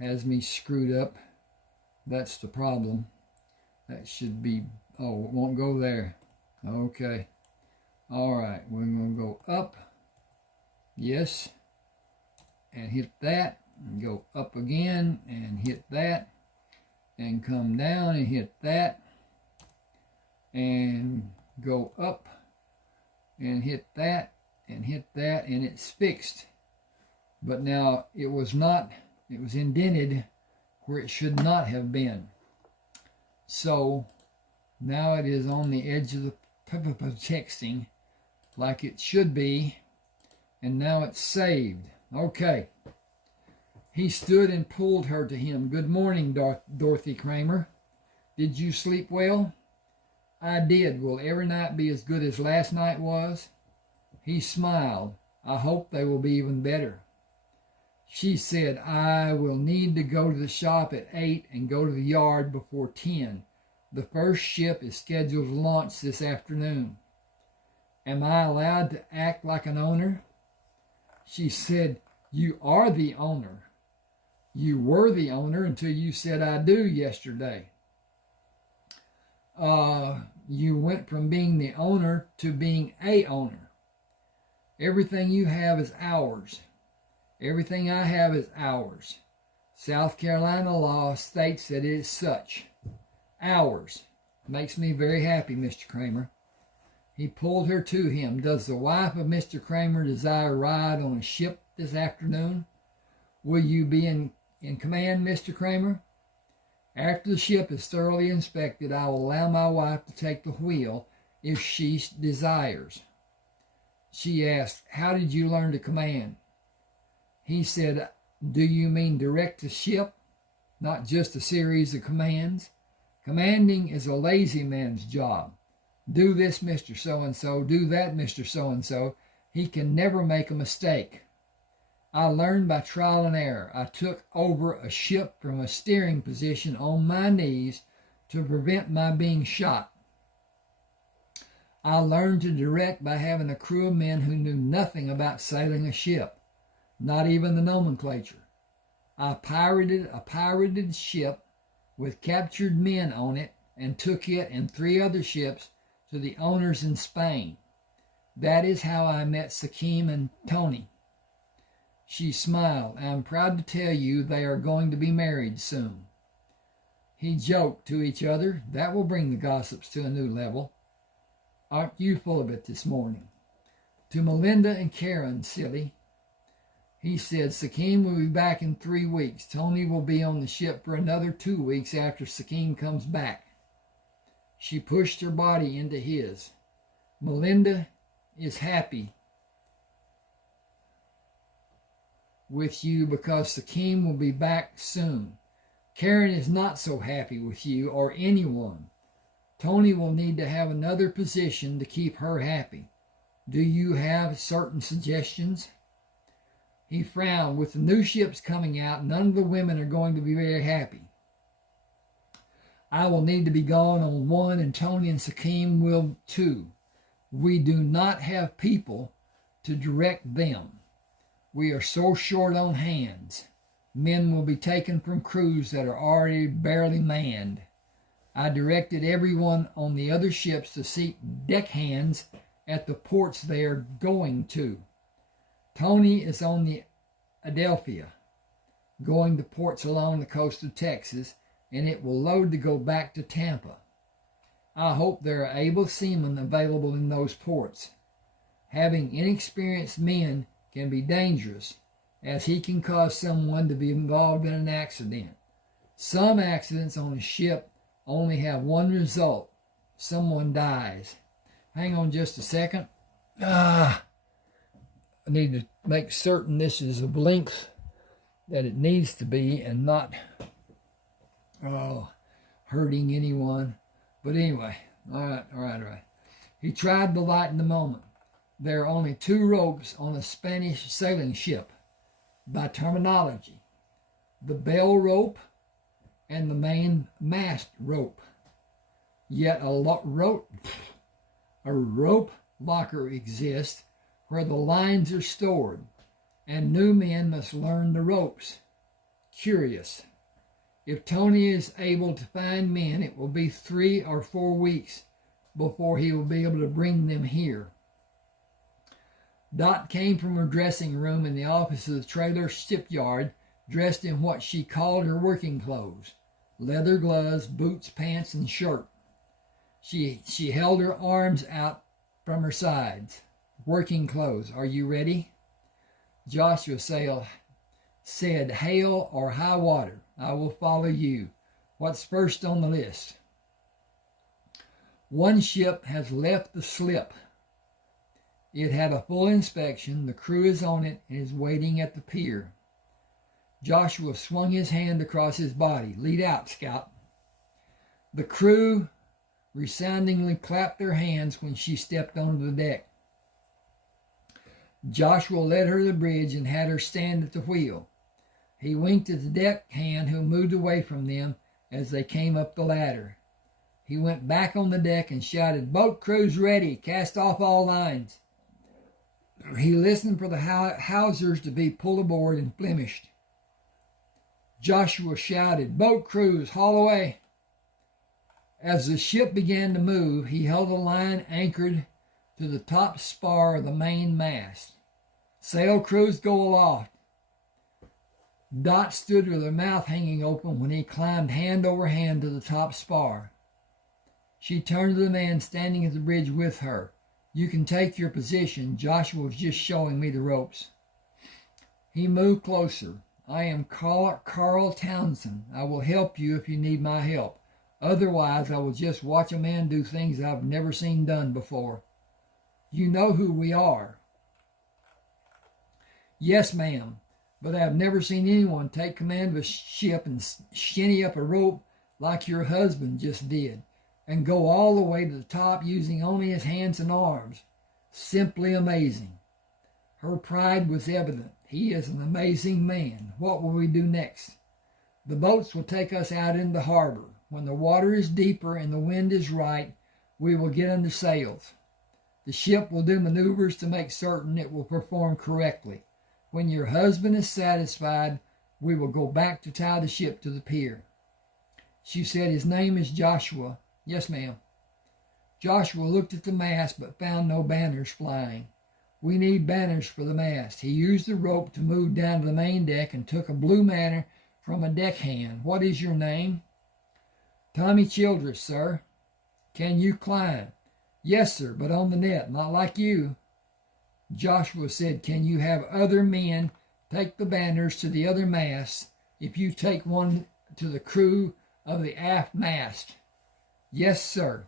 has me screwed up. That's the problem. That should be... Oh, it won't go there. Okay. All right. We're going to go up. Yes. And hit that. And go up again and hit that. And come down and hit that. And go up and hit that and hit that, and it's fixed. But now it was not, it was indented where it should not have been. So now it is on the edge of the texting like it should be, and now it's saved. Okay. He stood and pulled her to him. Good morning, Dorothy Crammer. Did you sleep well? I did. Will every night be as good as last night was? He smiled. I hope they will be even better. She said, I will need to go to the shop at 8 and go to the yard before 10. The first ship is scheduled to launch this afternoon. Am I allowed to act like an owner? She said, you are the owner. You were the owner until you said I do yesterday. You went from being the owner to being a owner. Everything you have is ours. Everything I have is ours. South Carolina law states that it is such. Ours. Makes me very happy, Mr. Crammer. He pulled her to him. Does the wife of Mr. Crammer desire a ride on a ship this afternoon? Will you be in command, Mr. Crammer? After the ship is thoroughly inspected, I will allow my wife to take the wheel if she desires. She asked, how did you learn to command? He said, do you mean direct the ship, not just a series of commands? Commanding is a lazy man's job. Do this, Mr. So-and-so. Do that, Mr. So-and-so. He can never make a mistake. I learned by trial and error. I took over a ship from a steering position on my knees to prevent my being shot. I learned to direct by having a crew of men who knew nothing about sailing a ship, not even the nomenclature. I pirated a pirated ship with captured men on it and took it and 3 other ships to the owners in Spain. That is how I met Sakim and Tony. She smiled. I'm proud to tell you they are going to be married soon. He joked to each other. That will bring the gossips to a new level. Aren't you full of it this morning? To Melinda and Karen, silly. He said, Sakim will be back in 3 weeks. Tony will be on the ship for another 2 weeks after Sakim comes back. She pushed her body into his. Melinda is happy with you because Sakim will be back soon. Karen is not so happy with you or anyone. Tony will need to have another position to keep her happy. Do you have certain suggestions? He frowned. With the new ships coming out, none of the women are going to be very happy. I will need to be gone on one, and Tony and Sakim will too. We do not have people to direct them. We are so short on hands. Men will be taken from crews that are already barely manned. I directed everyone on the other ships to seek deckhands at the ports they are going to. Tony is on the Adelphia, going to ports along the coast of Texas, and it will load to go back to Tampa. I hope there are able seamen available in those ports. Having inexperienced men can be dangerous, as he can cause someone to be involved in an accident. Some accidents on a ship only have one result. Someone dies. Hang on just a second. I need to make certain this is of length that it needs to be and not hurting anyone. But anyway, all right. He tried to lighten the moment. There are only 2 ropes on a Spanish sailing ship by terminology: the bell rope and the main mast rope. Yet a rope locker exists where the lines are stored, and new men must learn the ropes. Curious. If Tony is able to find men, it will be 3 or 4 weeks before he will be able to bring them here. Dot came from her dressing room in the office of the trailer shipyard, dressed in what she called her working clothes: leather gloves, boots, pants, and shirt. She held her arms out from her sides. Working clothes. Are you ready? Joshua said, hail or high water, I will follow you. What's first on the list? One ship has left the slip. It had a full inspection. The crew is on it and is waiting at the pier. Joshua swung his hand across his body. Lead out, Scout. The crew resoundingly clapped their hands when she stepped onto the deck. Joshua led her to the bridge and had her stand at the wheel. He winked at the deckhand, who moved away from them as they came up the ladder. He went back on the deck and shouted, boat crews ready, cast off all lines. He listened for the hawsers to be pulled aboard and blemished. Joshua shouted, boat crews, haul away. As the ship began to move, he held a line anchored to the top spar of the main mast. Sail crews, go aloft. Dot stood with her mouth hanging open when he climbed hand over hand to the top spar. She turned to the man standing at the bridge with her. You can take your position. Joshua was just showing me the ropes. He moved closer. I am Carl Townsend. I will help you if you need my help. Otherwise, I will just watch a man do things I've never seen done before. You know who we are. Yes, ma'am, but I've never seen anyone take command of a ship and shinny up a rope like your husband just did, and go all the way to the top using only his hands and arms. Simply amazing. Her pride was evident. He is an amazing man. What will we do next? The boats will take us out into the harbor. When the water is deeper and the wind is right, we will get under sails. The ship will do maneuvers to make certain it will perform correctly. When your husband is satisfied, we will go back to tie the ship to the pier. She said, his name is Joshua. Yes, ma'am. Joshua looked at the mast but found no banners flying. We need banners for the mast. He used the rope to move down to the main deck and took a blue banner from a deckhand. What is your name? Tommy Childress, sir. Can you climb? Yes, sir, but on the net, not like you. Joshua said, can you have other men take the banners to the other masts if you take one to the crew of the aft mast? Yes, sir.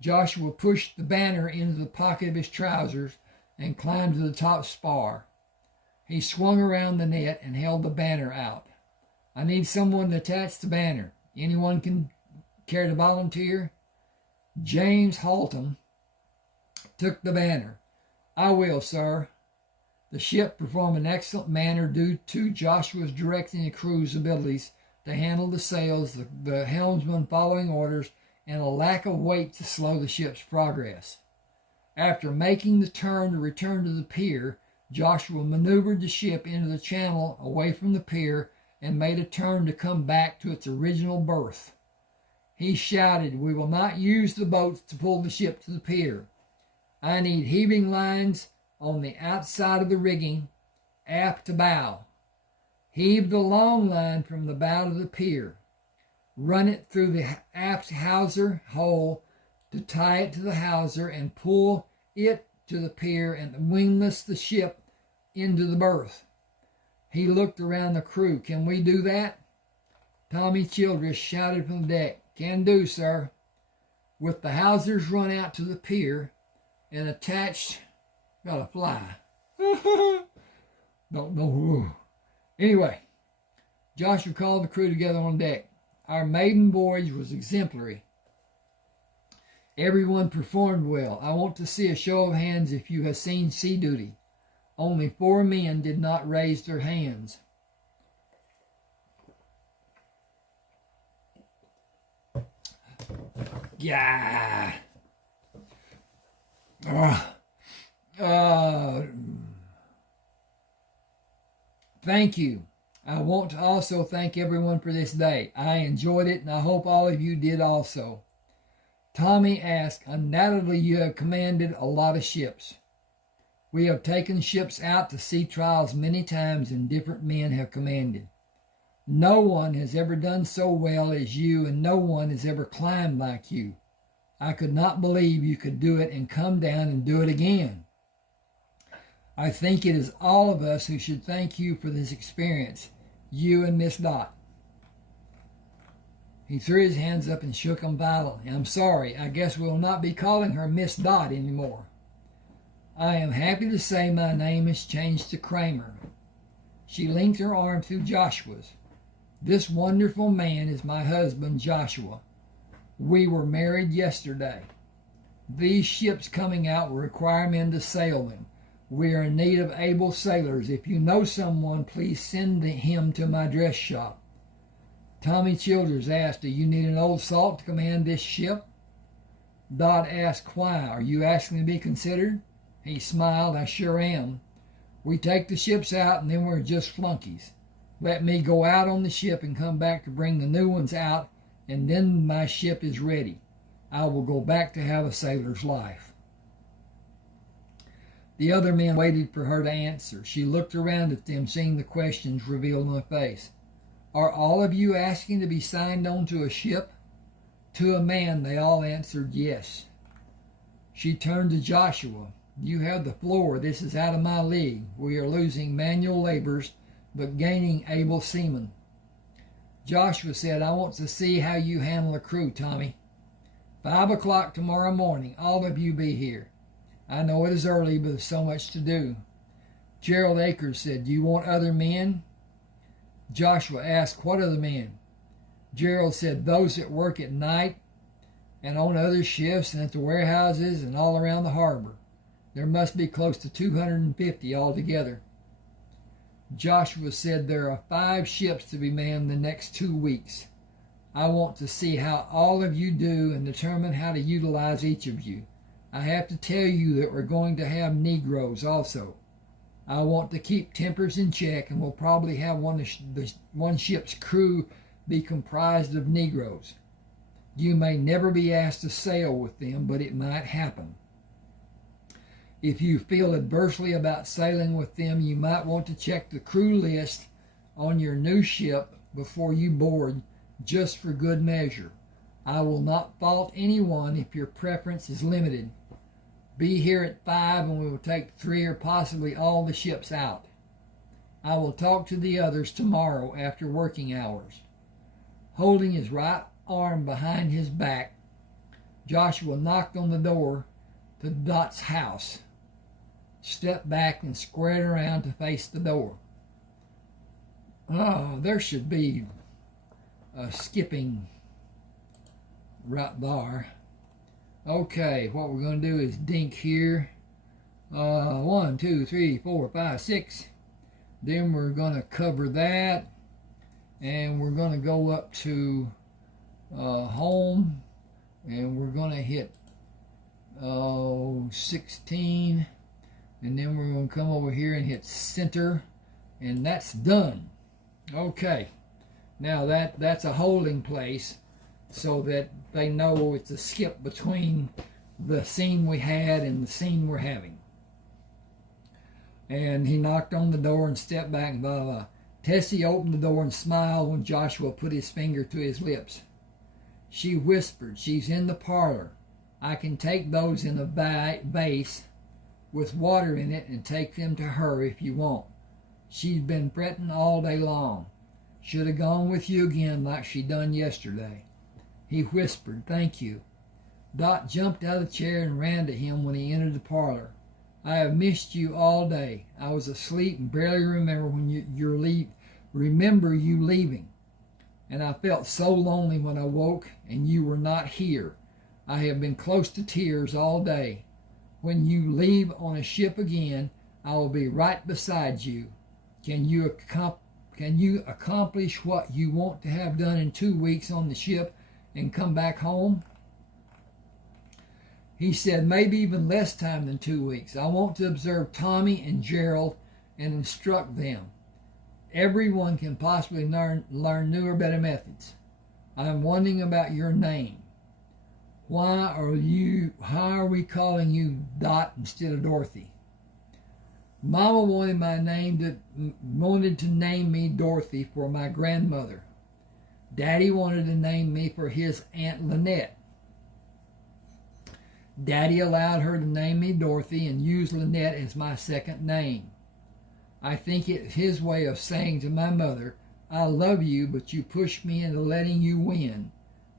Joshua pushed the banner into the pocket of his trousers and climbed to the top spar. He swung around the net and held the banner out. I need someone to attach the banner. Anyone can care to volunteer? James Haltom took the banner. I will, sir. The ship performed in excellent manner due to Joshua's directing the crew's abilities to handle the sails, the helmsman following orders, and a lack of weight to slow the ship's progress. After making the turn to return to the pier, Joshua maneuvered the ship into the channel away from the pier and made a turn to come back to its original berth. He shouted, we will not use the boats to pull the ship to the pier. I need heaving lines on the outside of the rigging, aft to bow. Heave the long line from the bow to the pier. Run it through the aft hawser hole to tie it to the hawser and pull it to the pier and wingless the ship into the berth. He looked around the crew. Can we do that? Tommy Childress shouted from the deck. Can do, sir. With the hawsers run out to the pier and attached Got a fly. Don't know. Anyway, Joshua called the crew together on deck. Our maiden voyage was exemplary. Everyone performed well. I want to see a show of hands if you have seen sea duty. Only 4 men did not raise their hands. Yeah. Thank you. I want to also thank everyone for this day. I enjoyed it, and I hope all of you did also. Tommy asked, undoubtedly you have commanded a lot of ships. We have taken ships out to sea trials many times, and different men have commanded. No one has ever done so well as you, and no one has ever climbed like you. I could not believe you could do it and come down and do it again. I think it is all of us who should thank you for this experience, you and Miss Dot. He threw his hands up and shook them violently. I'm sorry, I guess we'll not be calling her Miss Dot anymore. I am happy to say my name has changed to Crammer. She linked her arm through Joshua's. This wonderful man is my husband, Joshua. We were married yesterday. These ships coming out will require men to sail them. We are in need of able sailors. If you know someone, please send him to my dress shop. Tommy Childers asked, do you need an old salt to command this ship? Dot asked, why? Are you asking to be considered? He smiled, I sure am. We take the ships out and then we're just flunkies. Let me go out on the ship and come back to bring the new ones out, and then my ship is ready. I will go back to have a sailor's life. The other men waited for her to answer. She looked around at them, seeing the questions revealed on her face. Are all of you asking to be signed on to a ship? To a man, they all answered yes. She turned to Joshua. You have the floor. This is out of my league. We are losing manual laborers, but gaining able seamen. Joshua said, I want to see how you handle a crew, Tommy. 5 o'clock tomorrow morning, all of you be here. I know it is early, but there's so much to do. Gerald Akers said, do you want other men? Joshua asked, what other men? Gerald said, those that work at night and on other shifts and at the warehouses and all around the harbor. There must be close to 250 altogether. Joshua said there are 5 ships to be manned the next 2 weeks. I want to see how all of you do and determine how to utilize each of you. I have to tell you that we're going to have Negroes also. I want to keep tempers in check, and we'll probably have one ship's crew be comprised of Negroes. You may never be asked to sail with them, but it might happen. If you feel adversely about sailing with them, you might want to check the crew list on your new ship before you board, just for good measure. I will not fault anyone if your preference is limited. Be here at 5 and we will take 3 or possibly all the ships out. I will talk to the others tomorrow after working hours. Holding his right arm behind his back, Joshua knocked on the door to Dot's house, stepped back and squared around to face the door. Oh, there should be a skipping right there. Okay, what we're going to do is dink here. 1, 2, 3, 4, 5, 6. Then we're going to cover that. And we're going to go up to home. And we're going to hit 16. And then we're going to come over here and hit center. And that's done. Okay. Now that's a holding place, so that they know it's a skip between the scene we had and the scene we're having. And he knocked on the door and stepped back and blah, blah, blah. Tessie opened the door and smiled when Joshua put his finger to his lips. She whispered, she's in the parlor. I can take those in a vase with water in it and take them to her if you want. She's been fretting all day long. Should have gone with you again like she done yesterday. He whispered, thank you. Dot jumped out of the chair and ran to him when he entered the parlor. I have missed you all day. I was asleep and barely remember you leaving. And I felt so lonely when I woke and you were not here. I have been close to tears all day. When you leave on a ship again, I will be right beside you. Can you accomplish what you want to have done in 2 weeks on the ship and come back home? He said, maybe even less time than 2 weeks. I want to observe Tommy and Gerald and instruct them. Everyone can possibly learn newer, better methods. I am wondering about your name. Why are we calling you Dot instead of Dorothy? Mama wanted to name me Dorothy for my grandmother. Daddy wanted to name me for his Aunt Lynette. Daddy allowed her to name me Dorothy and use Lynette as my second name. I think it's his way of saying to my mother, I love you, but you pushed me into letting you win.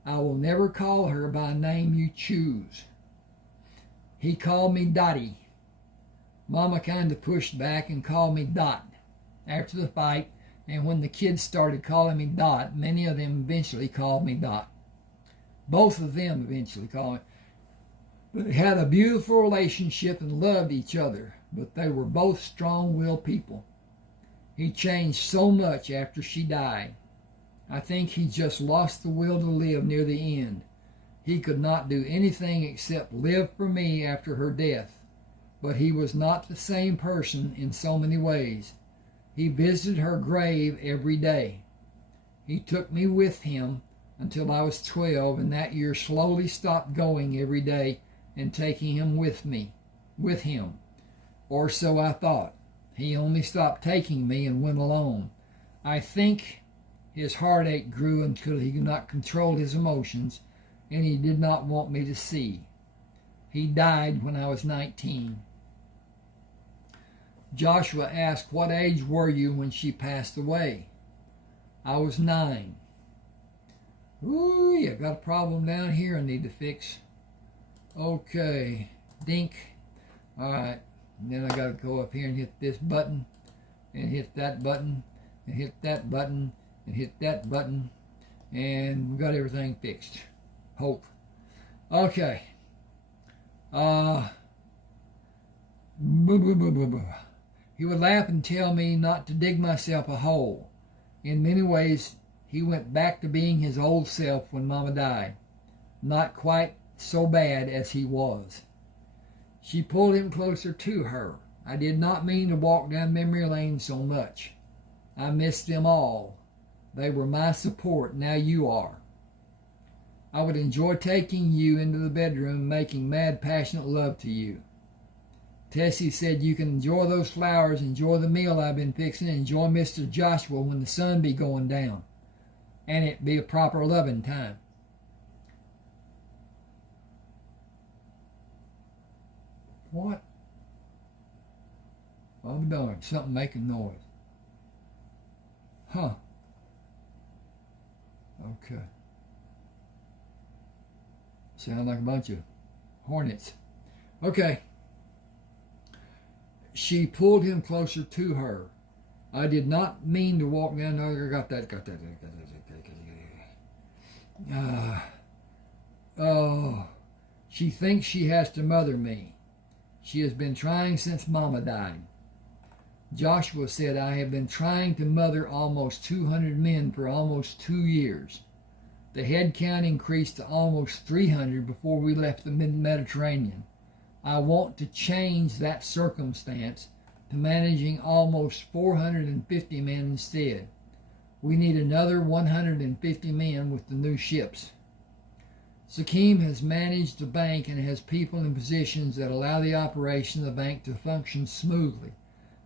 I will never call her by a name you choose. He called me Dottie. Mama kind of pushed back and called me Dot. After the fight, and when the kids started calling me Dot, many of them eventually called me Dot. Both of them eventually called me. But they had a beautiful relationship and loved each other, but they were both strong-willed people. He changed so much after she died. I think he just lost the will to live near the end. He could not do anything except live for me after her death. But he was not the same person in so many ways. He visited her grave every day. He took me with him until I was 12, and that year slowly stopped going every day and taking him with him. Or so I thought. He only stopped taking me and went alone. I think his heartache grew until he could not control his emotions, and he did not want me to see. He died when I was 19. Joshua asked, what age were you when she passed away? I was 9. Ooh, I got a problem down here I need to fix. Okay, dink. All right, and then I got to go up here and hit this button, and hit that button, and hit that button, and hit that button, and we got everything fixed. Hope. Okay. He would laugh and tell me not to dig myself a hole. In many ways, he went back to being his old self when Mama died. Not quite so bad as he was. She pulled him closer to her. I did not mean to walk down memory lane so much. I missed them all. They were my support. Now you are. I would enjoy taking you into the bedroom, making mad, passionate love to you. Tessie said you can enjoy those flowers, enjoy the meal I've been fixing, enjoy Mr. Joshua when the sun be going down. And it be a proper loving time. What? Oh darn, something making noise. Huh. Okay. Sound like a bunch of hornets. Okay. She pulled him closer to her. I did not mean to walk down there. Got that. Oh, she thinks she has to mother me. She has been trying since Mama died. Joshua said, I have been trying to mother almost 200 men for almost 2 years. The head count increased to almost 300 before we left the Mediterranean. I want to change that circumstance to managing almost 450 men instead. We need another 150 men with the new ships. Sakim has managed the bank and has people in positions that allow the operation of the bank to function smoothly.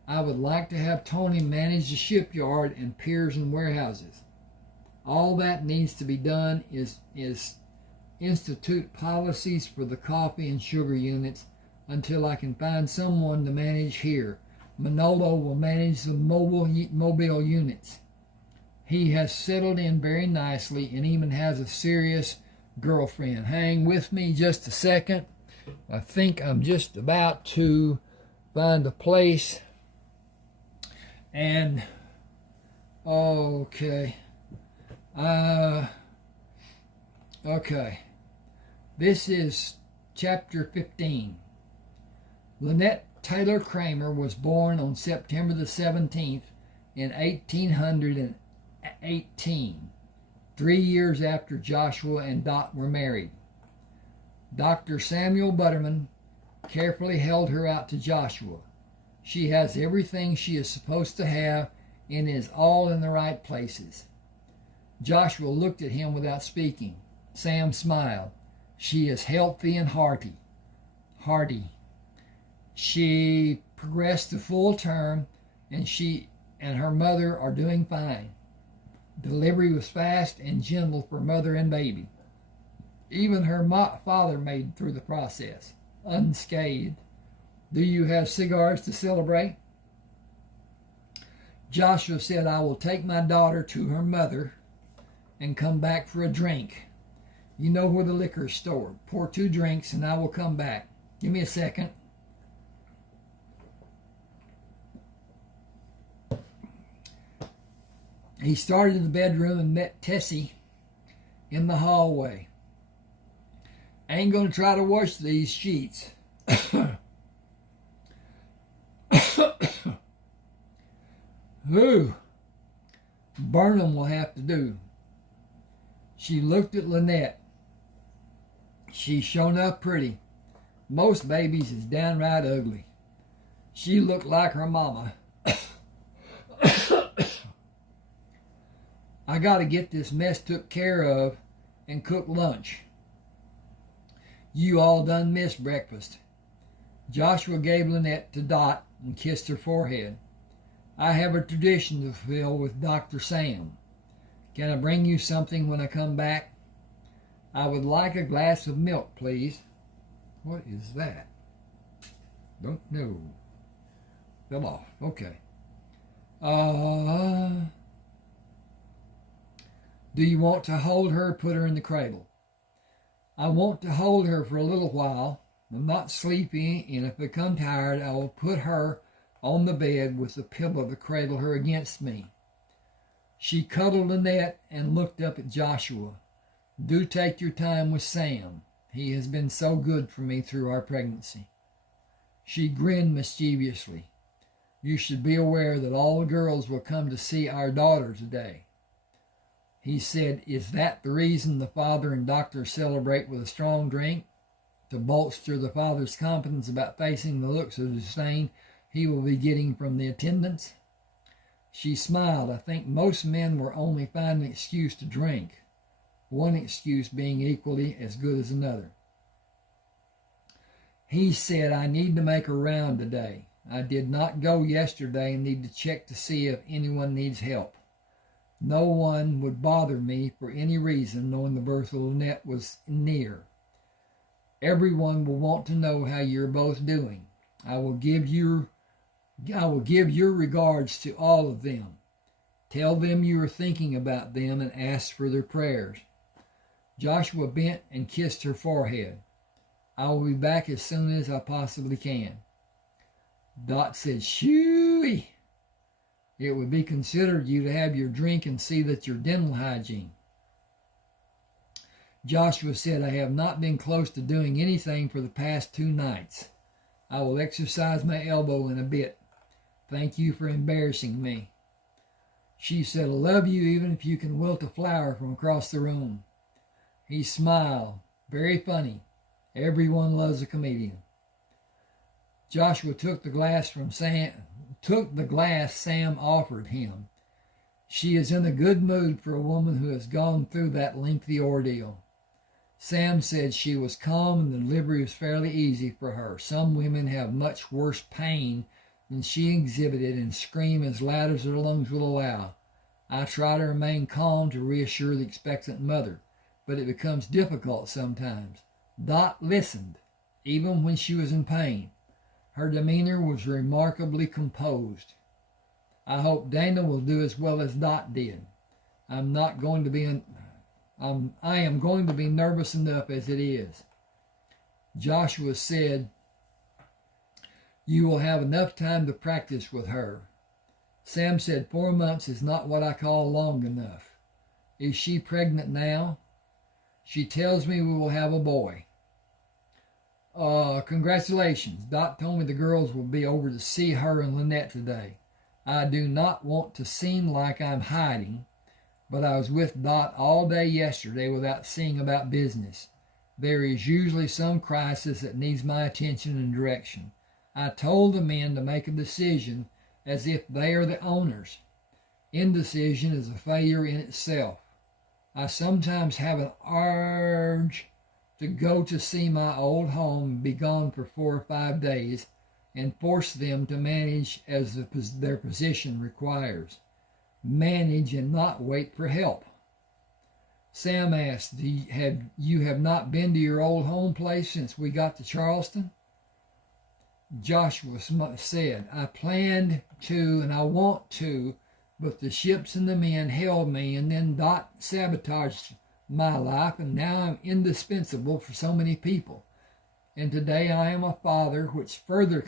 I would like to have Tony manage the shipyard and piers and warehouses. All that needs to be done is institute policies for the coffee and sugar units until I can find someone to manage here. Manolo will manage the mobile units. He has settled in very nicely and even has a serious girlfriend. Hang with me just a second. I think I'm just about to find a place. And okay. Okay. This is chapter 15. Lynette Taylor Crammer was born on September the 17th in 1818, 3 years after Joshua and Dot were married. Dr. Samuel Butterman carefully held her out to Joshua. She has everything she is supposed to have and is all in the right places. Joshua looked at him without speaking. Sam smiled. She is healthy and hearty. She progressed to full term, and she and her mother are doing fine. Delivery was fast and gentle for mother and baby. Even her father made through the process, unscathed. Do you have cigars to celebrate? Joshua said, I will take my daughter to her mother and come back for a drink. You know where the liquor is stored. Pour 2 drinks and I will come back. Give me a second. He started in the bedroom and met Tessie in the hallway. I ain't going to try to wash these sheets. Whew. Burnham will have to do. She looked at Lynette. She's shown up pretty. Most babies is downright ugly. She looked like her mama. I got to get this mess took care of and cook lunch. You all done missed breakfast. Joshua gave Lynette to Dot and kissed her forehead. I have a tradition to fulfill with Dr. Sam. Can I bring you something when I come back? I would like a glass of milk, please. What is that? Don't know. Fell off. Okay. Do you want to hold her or put her in the cradle? I want to hold her for a little while. I'm not sleepy, and if I become tired, I will put her on the bed with the pillow to cradle her against me. She cuddled Lynette and looked up at Joshua. Do take your time with Sam. He has been so good for me through our pregnancy. She grinned mischievously. You should be aware that all the girls will come to see our daughter today. He said, is that the reason the father and doctor celebrate with a strong drink? To bolster the father's confidence about facing the looks of disdain he will be getting from the attendants? She smiled. I think most men will only find an excuse to drink, one excuse being equally as good as another. He said, I need to make a round today. I did not go yesterday and need to check to see if anyone needs help. No one would bother me for any reason, knowing the birth of Lynette was near. Everyone will want to know how you're both doing. I will give your regards to all of them. Tell them you are thinking about them and ask for their prayers. Joshua bent and kissed her forehead. I will be back as soon as I possibly can. Dot said, shooey. It would be considered you to have your drink and see that your dental hygiene. Joshua said, I have not been close to doing anything for the past 2 nights. I will exercise my elbow in a bit. Thank you for embarrassing me. She said, I love you even if you can wilt a flower from across the room. He smiled. Very funny. Everyone loves a comedian. Joshua took the glass Sam offered him. She is in a good mood for a woman who has gone through that lengthy ordeal. Sam said she was calm and the delivery was fairly easy for her. Some women have much worse pain than she exhibited and scream as loud as their lungs will allow. I try to remain calm to reassure the expectant mother, but it becomes difficult sometimes. Dot listened, even when she was in pain. Her demeanor was remarkably composed. I hope Dana will do as well as Dot did. I am going to be nervous enough as it is. Joshua said, You will have enough time to practice with her. Sam said 4 months is not what I call long enough. Is she pregnant now? She tells me we will have a boy. Congratulations. Dot told me the girls will be over to see her and Lynette today. I do not want to seem like I'm hiding, but I was with Dot all day yesterday without seeing about business. There is usually some crisis that needs my attention and direction. I told the men to make a decision as if they are the owners. Indecision is a failure in itself. I sometimes have an urge to go to see my old home and be gone for 4 or 5 days and force them to manage as their position requires. Manage and not wait for help. Sam asked, you have not been to your old home place since we got to Charleston? Joshua said, I planned to and I want to, but the ships and the men held me, and then Dot sabotaged my life, and now I'm indispensable for so many people. And today I am a father, which further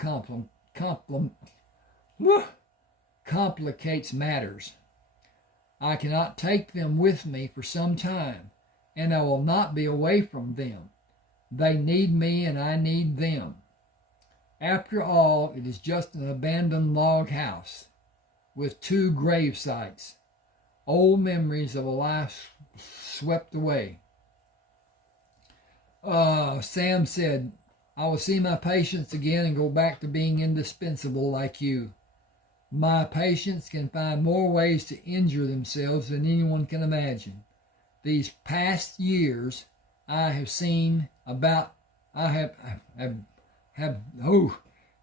complicates matters. I cannot take them with me for some time, and I will not be away from them. They need me, and I need them. After all, it is just an abandoned log house with 2 grave sites, old memories of a life swept away. Sam said, I will see my patients again and go back to being indispensable like you. My patients can find more ways to injure themselves than anyone can imagine. These past years, I have seen about,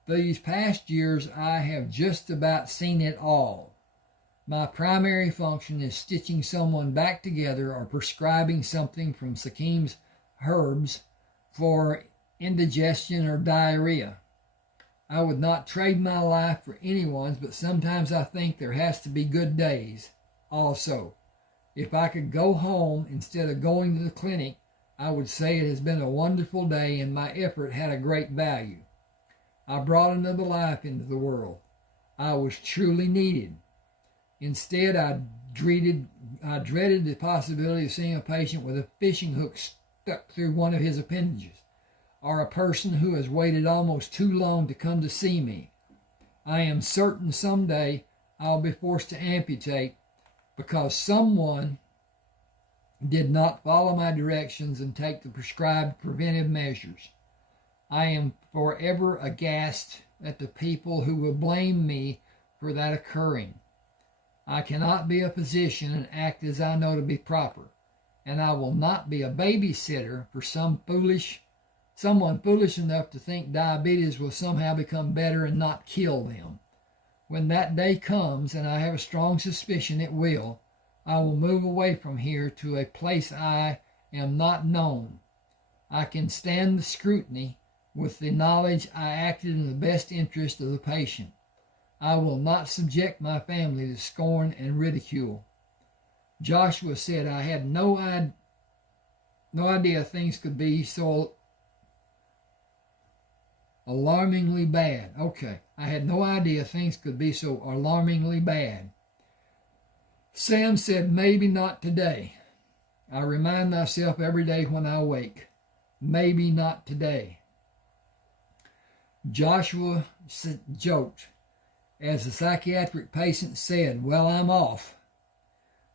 these past years, I have just about seen it all. My primary function is stitching someone back together or prescribing something from Sakim's herbs for indigestion or diarrhea. I would not trade my life for anyone's, but sometimes I think there has to be good days also. If I could go home instead of going to the clinic, I would say it has been a wonderful day and my effort had a great value. I brought another life into the world. I was truly needed. Instead, I dreaded the possibility of seeing a patient with a fishing hook stuck through one of his appendages, or a person who has waited almost too long to come to see me. I am certain someday I'll be forced to amputate because someone did not follow my directions and take the prescribed preventive measures. I am forever aghast at the people who will blame me for that occurring. I cannot be a physician and act as I know to be proper, and I will not be a babysitter for someone foolish enough to think diabetes will somehow become better and not kill them. When that day comes, and I have a strong suspicion it will, I will move away from here to a place I am not known. I can stand the scrutiny with the knowledge I acted in the best interest of the patient. I will not subject my family to scorn and ridicule. Joshua said, I had no idea things could be so alarmingly bad. I had no idea things could be so alarmingly bad. Sam said, maybe not today. I remind myself every day when I wake, maybe not today. Joshua joked, as the psychiatric patient said, well, I'm off.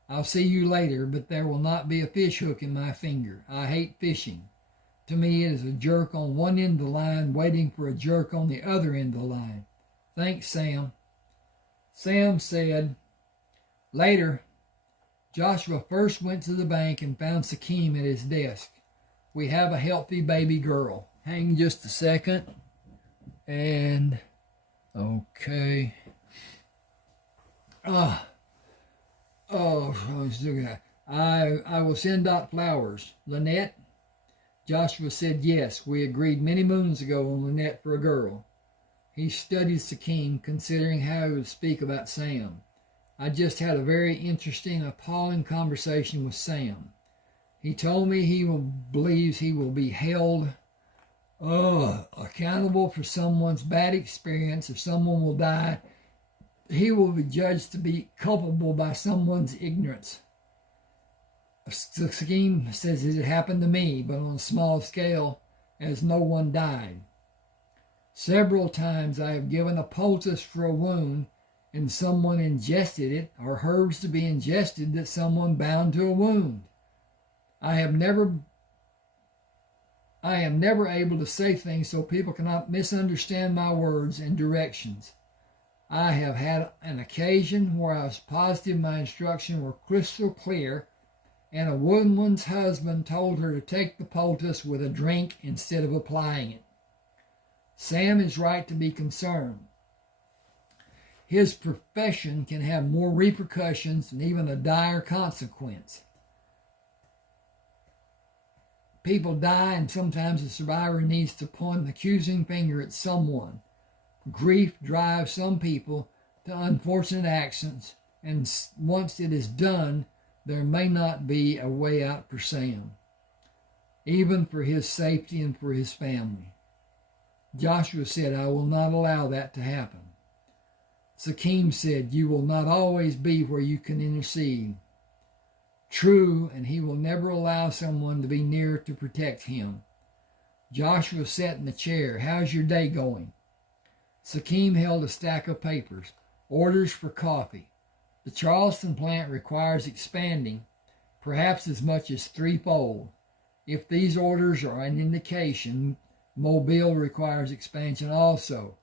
I'll see you later, but there will not be a fish hook in my finger. I hate fishing. To me, it is a jerk on one end of the line waiting for a jerk on the other end of the line. Thanks, Sam. Sam said, later, Joshua first went to the bank and found Sakim at his desk. We have a healthy baby girl. Hang just a second. And, okay. I will send Dot flowers. Lynette? Joshua said yes. We agreed many moons ago on Lynette for a girl. He studied Sakim, considering how he would speak about Sam. I just had a very interesting, appalling conversation with Sam. He told me believes he will be held accountable for someone's bad experience. If someone will die, he will be judged to be culpable by someone's ignorance. The scheme says it happened to me, but on a small scale, as no one died. Several times I have given a poultice for a wound, and someone ingested it, or herbs to be ingested that someone bound to a wound. I am never able to say things so people cannot misunderstand my words and directions. I have had an occasion where I was positive my instructions were crystal clear, and a woman's husband told her to take the poultice with a drink instead of applying it. Sam is right to be concerned. His profession can have more repercussions and even a dire consequence. People die, and sometimes the survivor needs to point an accusing finger at someone. Grief drives some people to unfortunate actions, and once it is done, there may not be a way out for Sam, even for his safety and for his family. Joshua said, I will not allow that to happen. Sakim said, you will not always be where you can intercede. True, and he will never allow someone to be near to protect him. Joshua sat in the chair. How's your day going? Sakim held a stack of papers. Orders for coffee. The Charleston plant requires expanding, perhaps as much as threefold. If these orders are an indication, Mobile requires expansion also.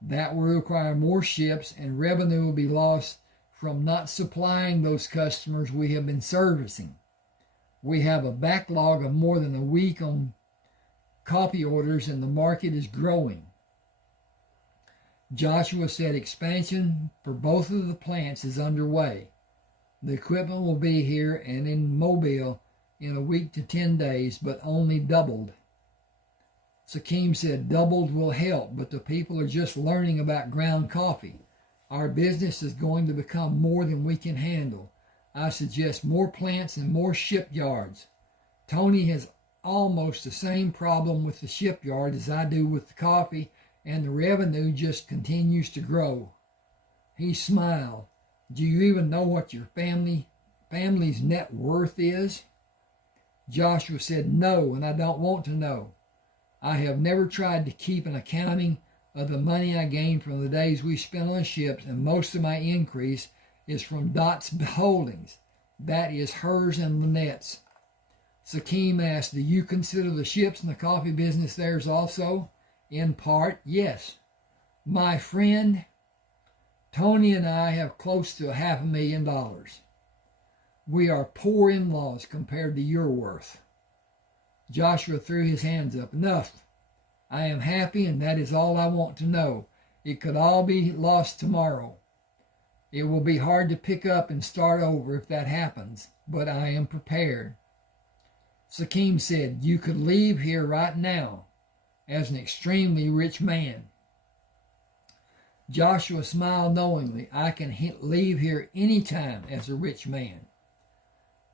That will require more ships, and revenue will be lost from not supplying those customers we have been servicing. We have a backlog of more than a week on coffee orders, and the market is growing. Joshua said expansion for both of the plants is underway. The equipment will be here and in Mobile in a week to 10 days, but only doubled. Sakim said doubled will help, but the people are just learning about ground coffee. Our business is going to become more than we can handle. I suggest more plants and more shipyards. Tony has almost the same problem with the shipyard as I do with the coffee, and the revenue just continues to grow. He smiled. Do you even know what your family's net worth is? Joshua said, no, and I don't want to know. I have never tried to keep an accounting of the money I gained from the days we spent on ships, and most of my increase is from Dot's holdings. That is hers and Lynette's. Sakim asked, do you consider the ships and the coffee business theirs also? In part, yes. My friend, Tony and I have close to $500,000. We are poor in-laws compared to your worth. Joshua threw his hands up. Enough. I am happy, and that is all I want to know. It could all be lost tomorrow. It will be hard to pick up and start over if that happens, but I am prepared. Sakim said, you could leave here right now as an extremely rich man. Joshua smiled knowingly. I can leave here any time as a rich man.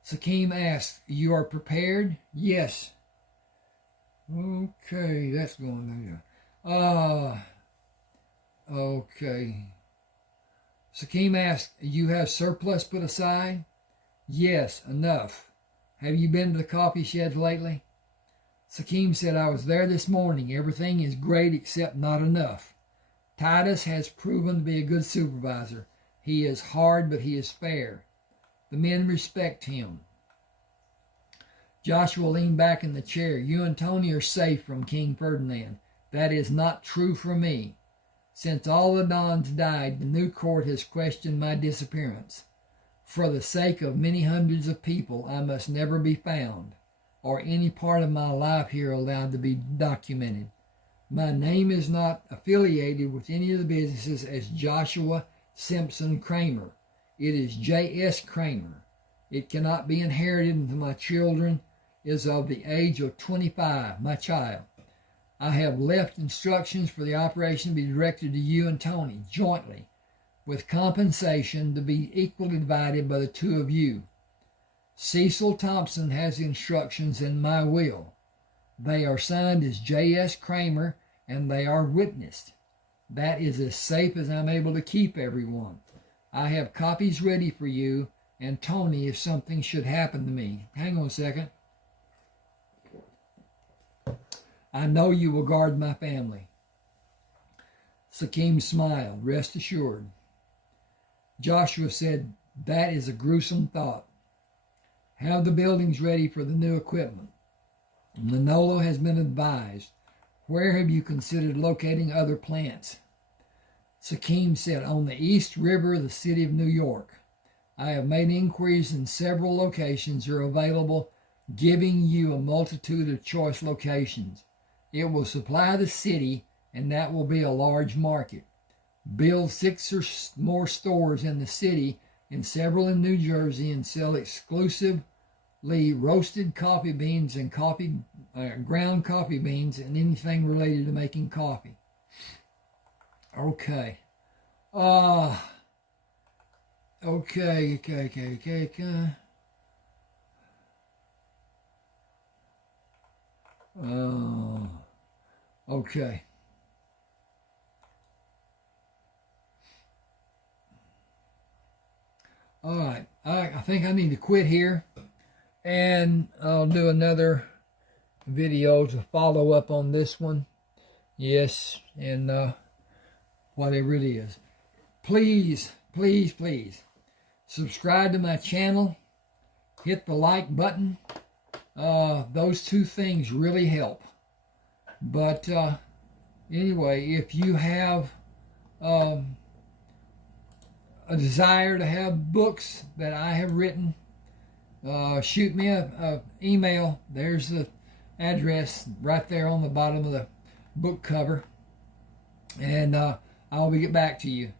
Sakim asked, you are prepared? Yes. Okay, that's going to okay. Sakim asked, you have surplus put aside? Yes, enough. Have you been to the coffee sheds lately? Sakim said, I was there this morning. Everything is great except not enough. Titus has proven to be a good supervisor. He is hard, but he is fair. The men respect him. Joshua leaned back in the chair. You and Tony are safe from King Ferdinand. That is not true for me. Since all the Dons died, the new court has questioned my disappearance. For the sake of many hundreds of people, I must never be found, or any part of my life here allowed to be documented. My name is not affiliated with any of the businesses as Joshua Simpson Crammer. It is J.S. Crammer. It cannot be inherited until my children is of the age of 25, my child. I have left instructions for the operation to be directed to you and Tony jointly, with compensation to be equally divided by the two of you. Cecil Thompson has instructions in my will. They are signed as J.S. Crammer, and they are witnessed. That is as safe as I'm able to keep everyone. I have copies ready for you and Tony if something should happen to me. Hang on a second. I know you will guard my family. Sakim smiled, rest assured. Joshua said, that is a gruesome thought. Have the buildings ready for the new equipment. Manolo has been advised. Where have you considered locating other plants? Sakim said, on the East River of the city of New York. I have made inquiries and several locations are available, giving you a multitude of choice locations. It will supply the city, and that will be a large market. Build 6 or more stores in the city and several in New Jersey and sell exclusively roasted coffee beans and ground coffee beans and anything related to making coffee. Okay. Okay. Okay. All right. I think I need to quit here, and I'll do another video to follow up on this one. Yes, and whatever it is. Please subscribe to my channel. Hit the like button. Those two things really help. But anyway, if you have a desire to have books that I have written, shoot me a email. There's the address right there on the bottom of the book cover, and I'll get back to you.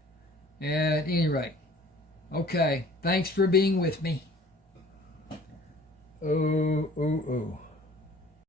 At any rate, okay, thanks for being with me. Oh.